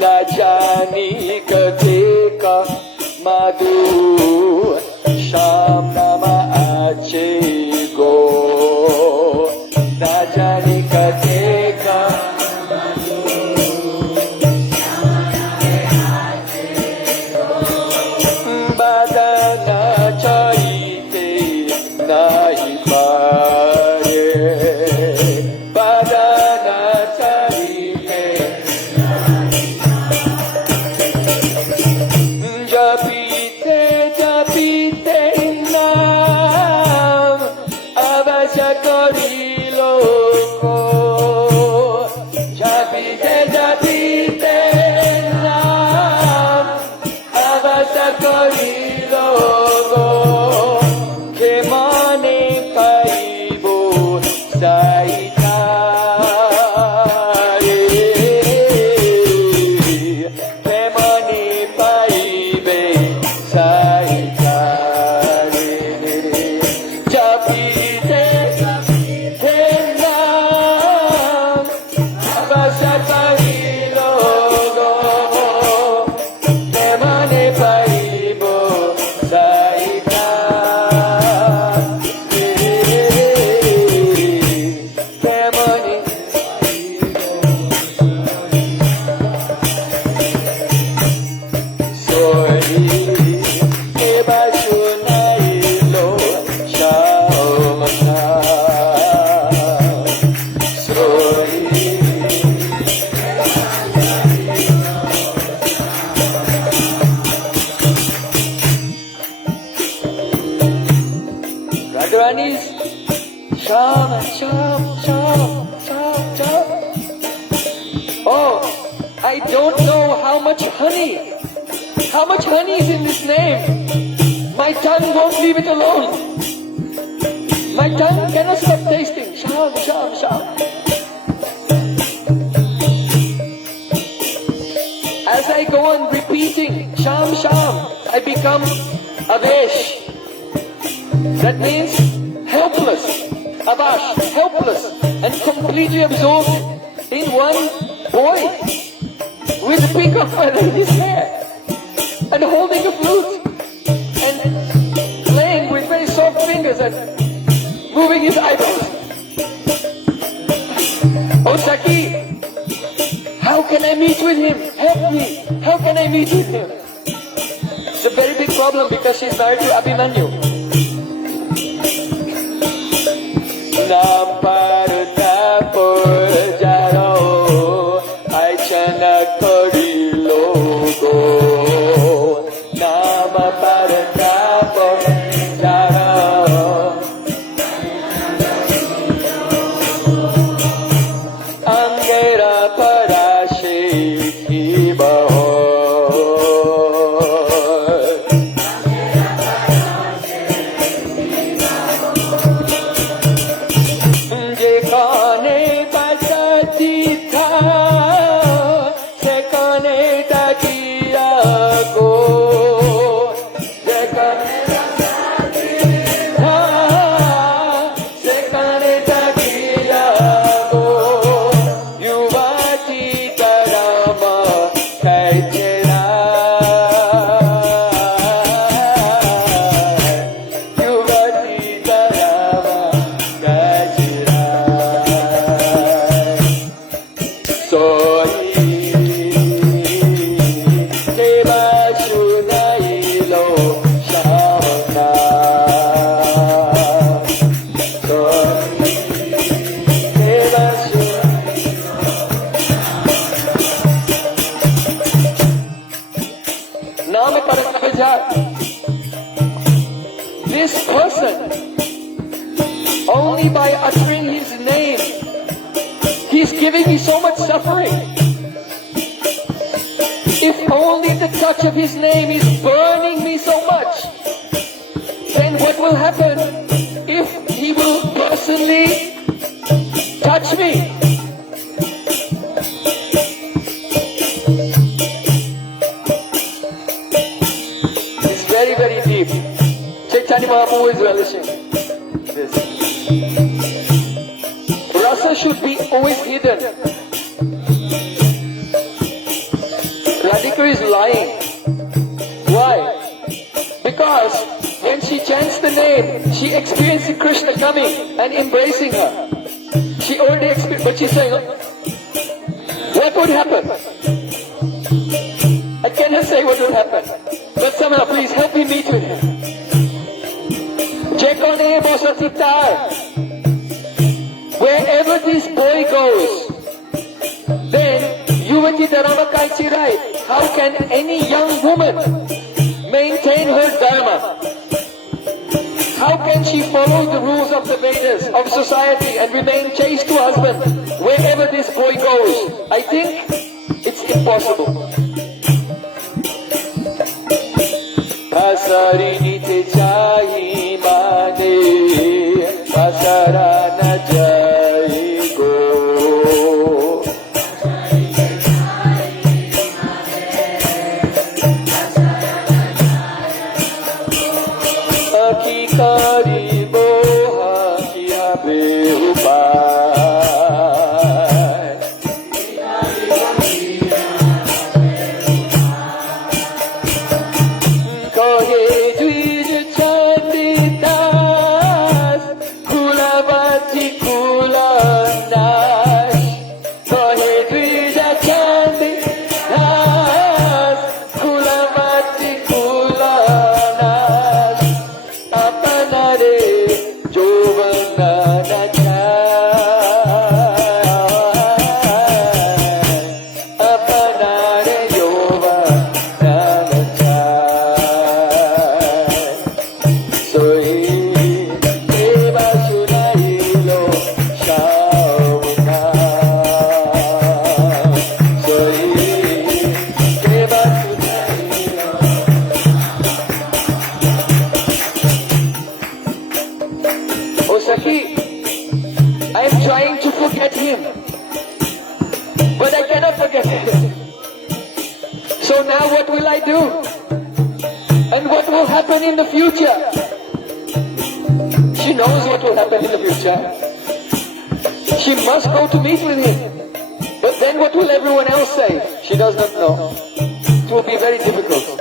Najani Kateka Madhu Sham Nama Ache Go Najani Kateka Badana Chaite Nahi Pare Badana Chaite Japite Japite Nam Avasya Kari Loko Japite Japite Nam Avasya Kari Loko Kemane Paibo Saitare Kemane Paibe Saitare Japite Japite Nam Avasya Kari Loko Kemane Paibo Radharani's Sham, Sham, Sham, Sham, Sham. Oh, I don't know how much honey is in this name. My tongue won't leave it alone. My tongue cannot stop tasting. Sham, Sham, Sham. As I go on repeating Sham, Sham, I become Avesh. That means helpless, Avash, helpless and completely absorbed in one boy with a peacock feather in his hair and holding a flute and playing with very soft fingers and moving his eyebrows. Oh Saki, how can I meet with him? Help me! How can I meet with him? It's a very big problem because she's married to Abhimanyu. Namparta Purjaro Aichana Kori Logo Namaparta Purjaro Angera Parashi Kibaho Vidyat. This person, only by uttering his name, he's giving me so much suffering. If only the touch of his name is burning me so much, then what will happen if he will personally touch me? It's very, very deep. Chaitanya Mahaprabhu is relishing this. Rasa should be always hidden. Radhika is lying. Why? Because when she chants the name, she experiences Krishna coming and embracing her. She already experienced, but she's saying, what would happen? I cannot say what will happen. But somehow, please help me meet with him. Wherever this boy goes, then Yuvati Dharmaka is right. How can any young woman maintain her dharma? How can she follow the rules of the Vedas, of society, and remain chaste to husband wherever this boy goes? I think it's impossible. Pasarini te chahi mane, pasara na jai go. Aki kari boha kiya behupai. Kohe dvij chandidas, kulavati kulanash. Kohe dvij chandidas, kulavati kulanash. Apanare jovana nachai. Apanare jovana nachai. Sohi deva sunailo shauna. Sohi deva sunailo. Oh Sakhi, I am trying to forget him, but I cannot forget him. So now what will I do? And what will happen in the future? She knows what will happen in the future. She must go to meet with him. But then what will everyone else say? She does not know. It will be very difficult.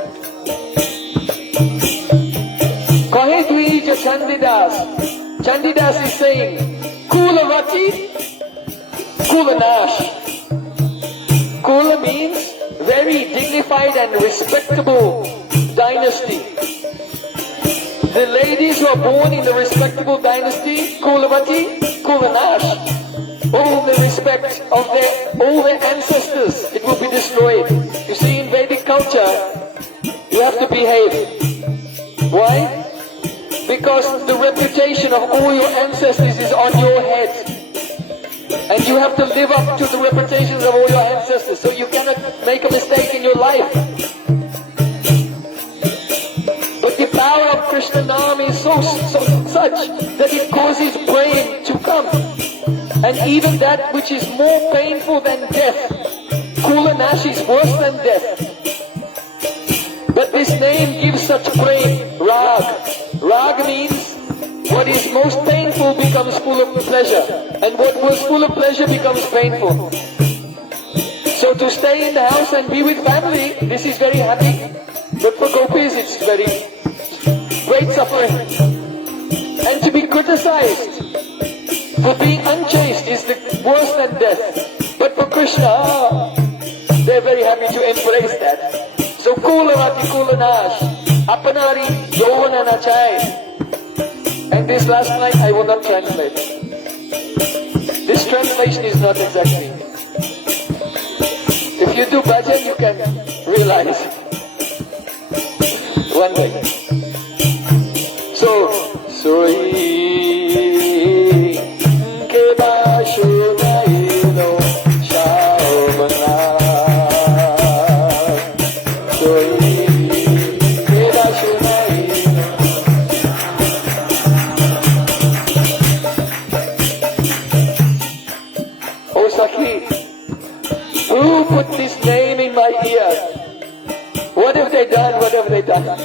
Kahe dvij Chandidas. Chandidas is saying, Kulavati, Kulanash. Kula means very dignified and respectable dynasty. The ladies who are born in the respectable dynasty, Kulavati, Kulanash, all the respect of all their ancestors, it will be destroyed. You see, in Vedic culture, you have to behave. Why? Because the reputation of all your ancestors is on your head. And you have to live up to the reputations of all your ancestors. So you cannot make a mistake in your life. But the power of Krishna Nam is such that it causes brain to come. And even that which is more painful than death, Kulanash is worse than death. But this name gives such brain, Rag. Rag means what is most painful becomes full of pleasure, and what was full of pleasure becomes painful. So to stay in the house and be with family, this is very happy. But for gopis, it's very great suffering. And to be criticized for being unchaste is worse than death. But for Krishna, they're very happy to embrace that. So Kulavati Kulanash, Apanari Yovana Nachai. And this last line I will not translate. This translation is not exactly. If you do bhajan, you can realize One way. So, soy que baixo naído shaumana. Soy que baixo naído. Oh Sakhi, who put this name in my ear? What have they done? What have they done?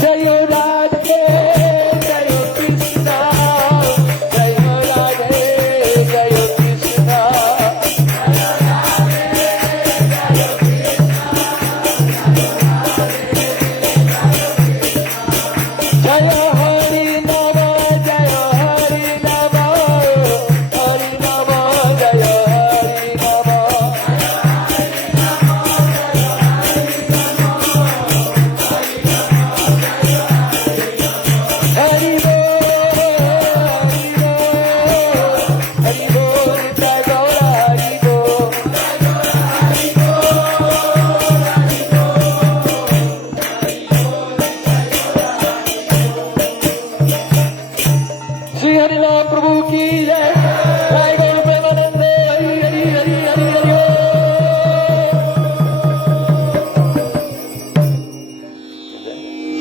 Jayo Radhe, Jayo Krishna, Jayo Radhe, Jayo Krishna. Jayo Hari Nama, Jayo Hari Nama, Hari Nama, Jayo Hari Nama. Hari Bol, Hari Bol, Jai Gaura Hari Bol. Sri Hari Ram Prabhu ki jai, Jai Gaur Premanande, Hari Hari Hari Hari Hari Om.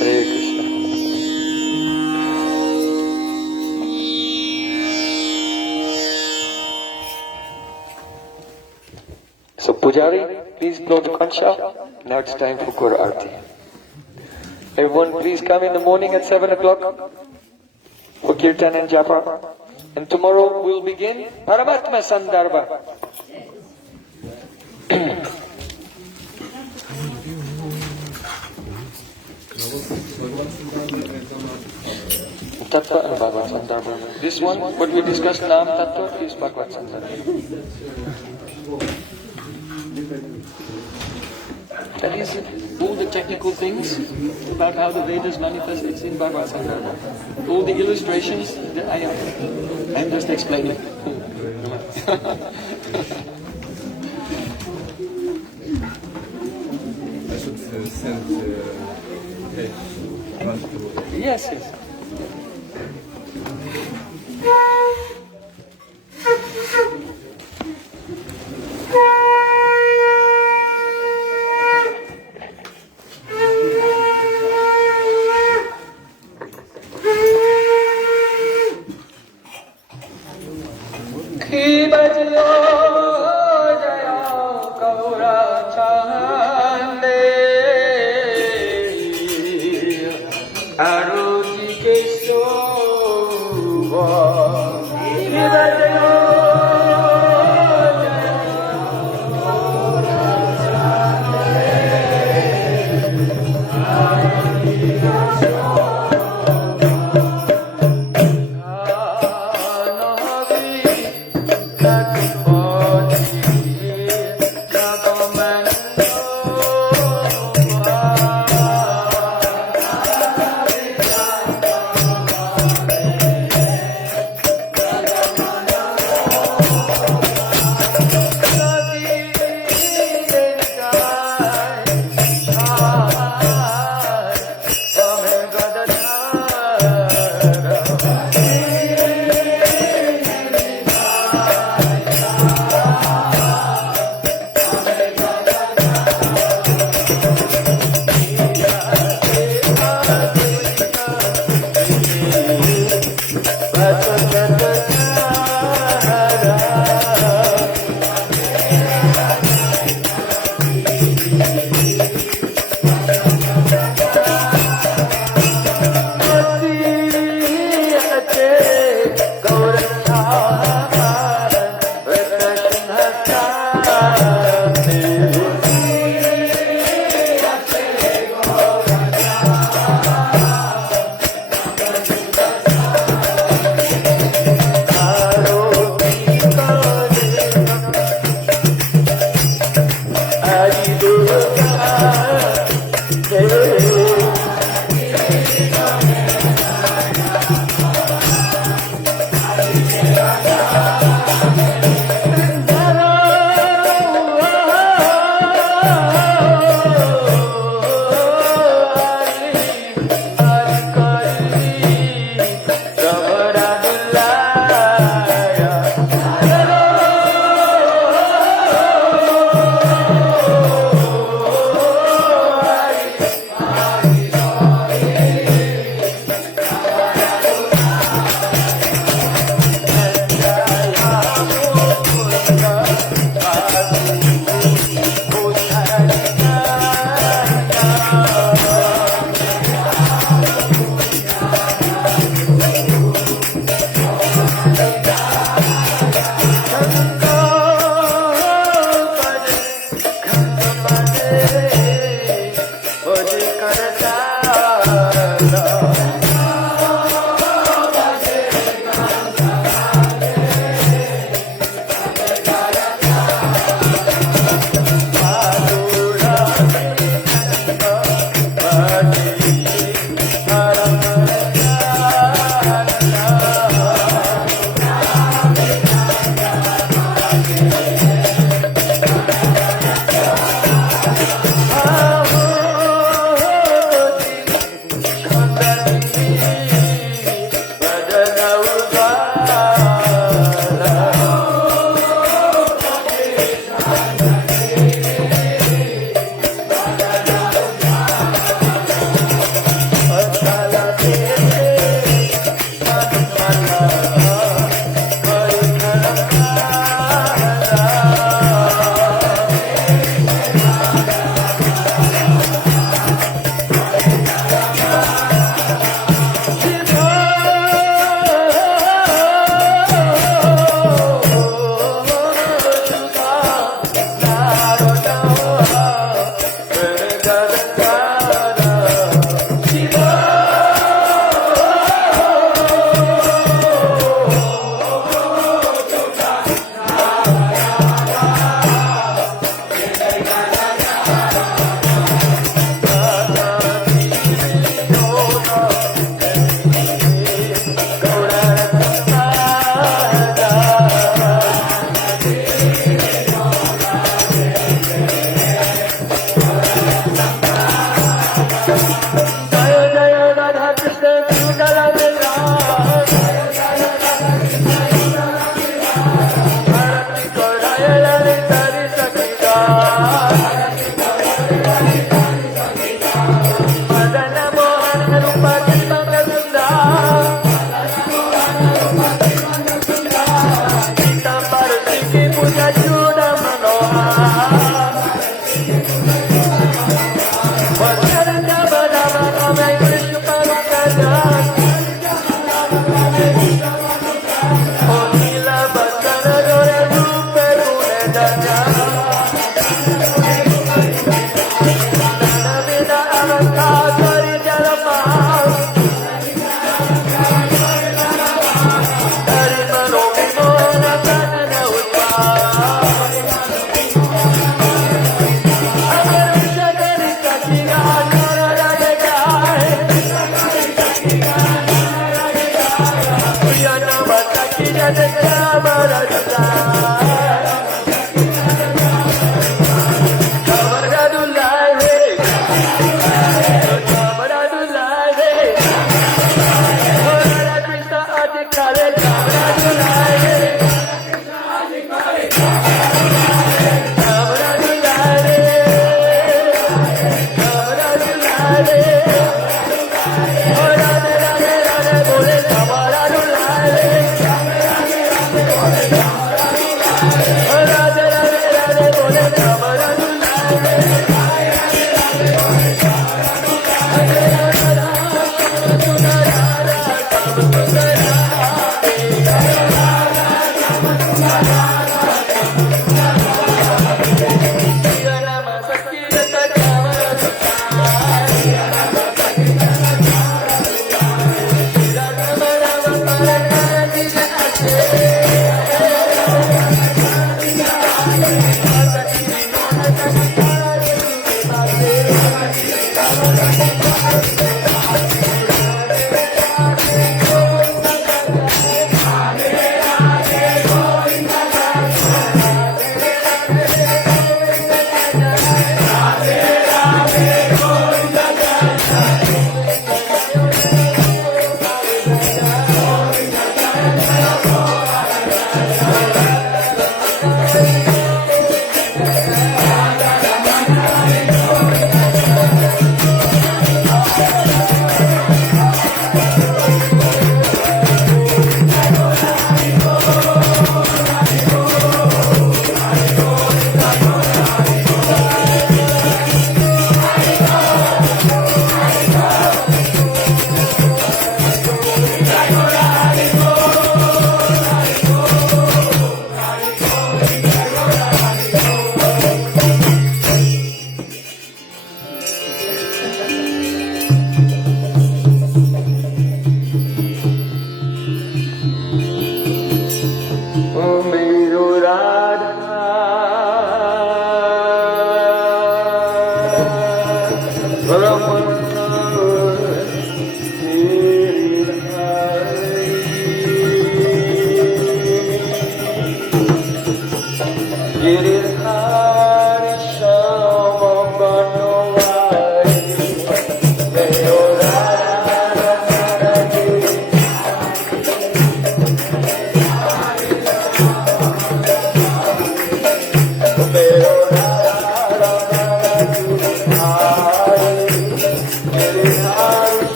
Hare Krishna. So Pujari, please blow the Kansha. Now it's time for Guru Arti. Everyone please come in the morning at 7 o'clock for Kirtan and Japa. And tomorrow we'll begin Paramatma Sandarbha. Tattva and Bhagavad Sandarbha. This one, what we discussed, Nam Tattva, is Bhagavad Sandarbha. That is all the technical things about how the Vedas manifest. It's in Bhagavad Sandarbha. All the illustrations that I'm just explaining. I should send one to Yes, yes. Ki bajlo jaya kaura chande aroji ke shobha. Ki bajlo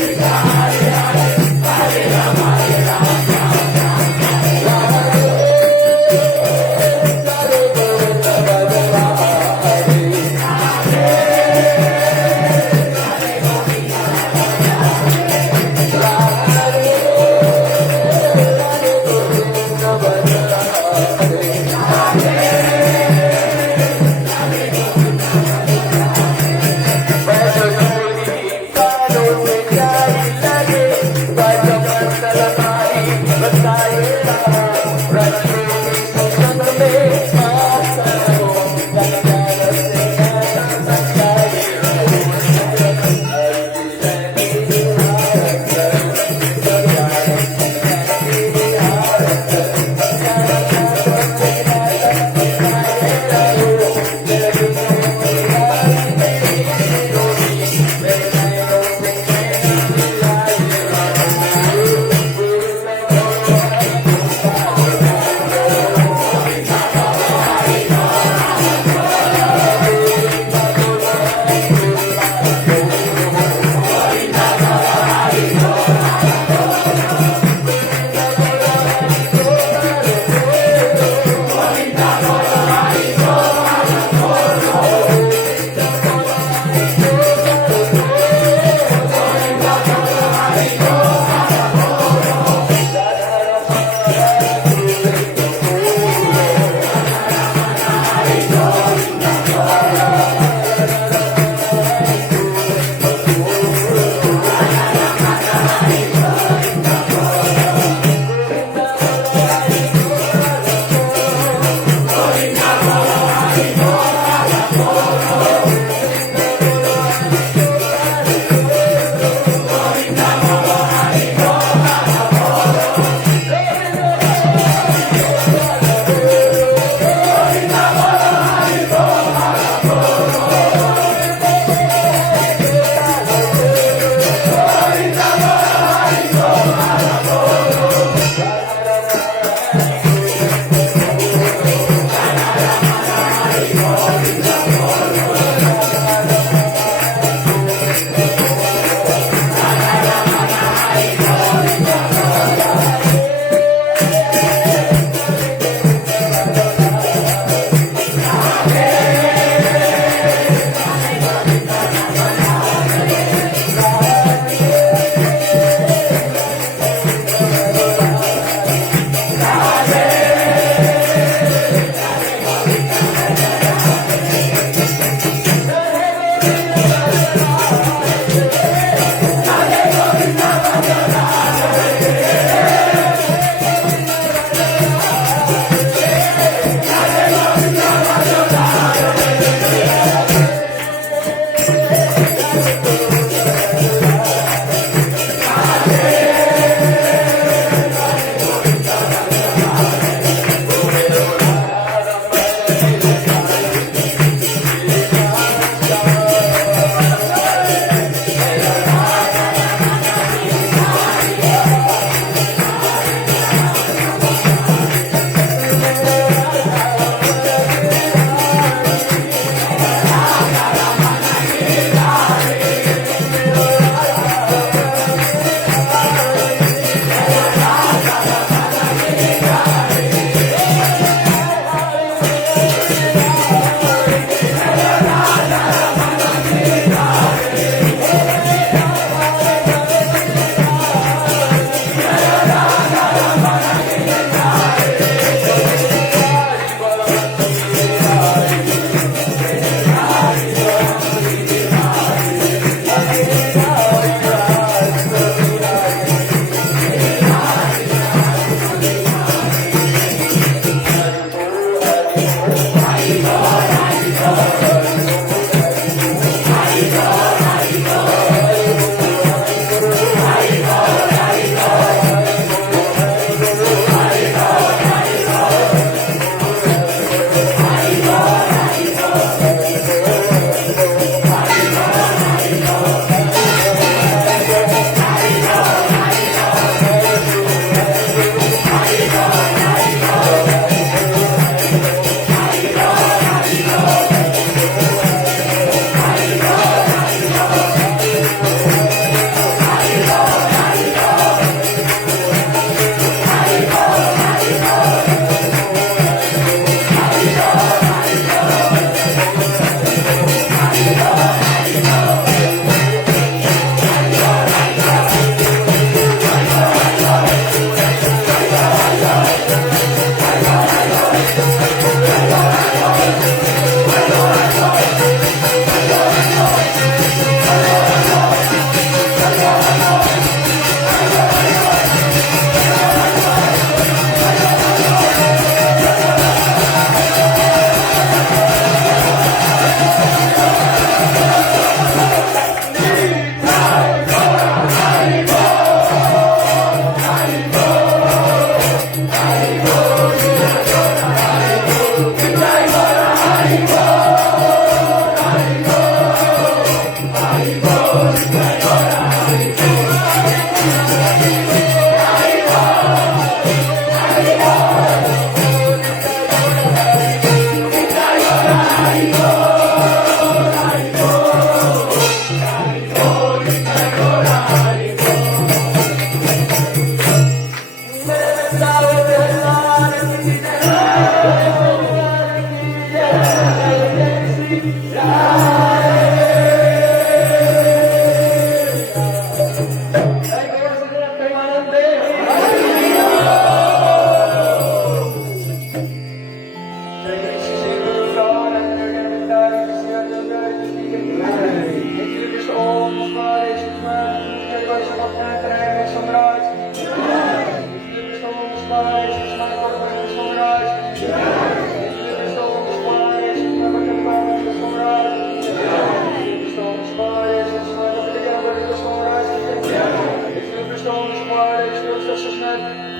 Bye.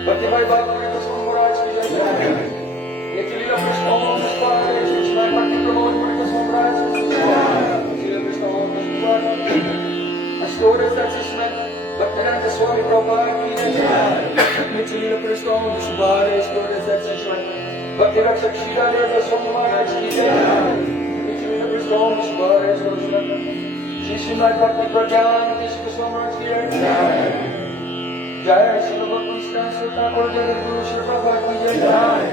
Bhakti Bhai Bhakti Goswami Maharaj ki jai. Nitya Leela Krishna Om Nishpare Krishna Bhakti Pramod Goswami Maharaj ki jai. Nitya Krishna Om Nishpare Astora Satsishman Bhaktivinoda Swami Prabhupada ki jai. Nitya Leela Krishna Om Nishpare Astora Satsishman Bhaktivinoda Swami Goswami Maharaj ki jai. Nitya Leela Krishna Om Nishpare Astora Satsishman Shishimad Bhakti Pradhyana Krishna Goswami Maharaj ki jai. Jai Shri Bhakti Srila Thakur Jagat Guru Shri Prabhupada ki jai.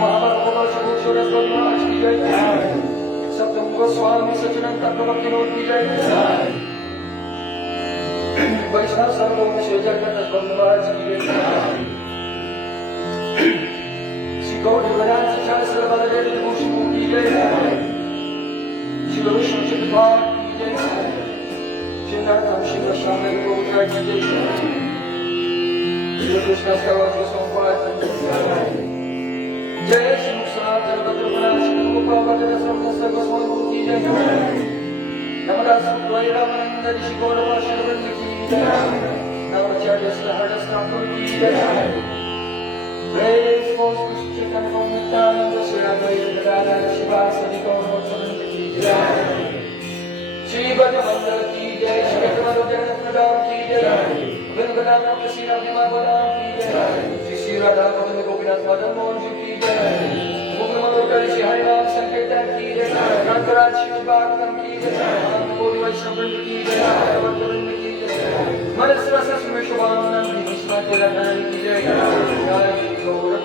Mahabharata Shri Guru Shri Maharaj ki jai. Satyam Goswami Sachidananda Bhaktivinoda ki jai. Vaishnava Sarvabhauma Shri Jagannath Goswami Maharaj ki jai. Shri Gauri Varanasi Chasra Baladevi Bhushan ki jai. Shri Vishnu Chitapad ki jai. Shinatam Shiva Shamil Gopura ki jai. Shri Krishna Stavas Goswami Maharaj ki jai. Jai Shri Muksanatana Bhadrapana Shri Gopavadana Samnasta Goswami ki jai. Namada Suttvai Ramananda Rishi Gaurava Shri Vrinda ki jai. Namacharya Sahara Thakur ki jai. Praise Ghost Krishna Chaitanya Nityananda Shri Advaita Gadadhara Shivasadi Gaurava Chaitanya ki jai. Shri Bhagavad ki jai, Shri Bhagavad Jagannath ki jai, Vrindavan Krishna Bhimavada ki jai, Shri Shri Radha Govinda Gopinath Madan Mohan ki jai, Mukhamad Shri Harivam Sankirtan ki jai, Rantaraj Shri Bhagavatam ki jai, Kodi Vaishnava ki jai, Bhagavad ki jai, Manasrasa Sri Shubhamanand Vishma Tiragani ki jai, Jai Gaura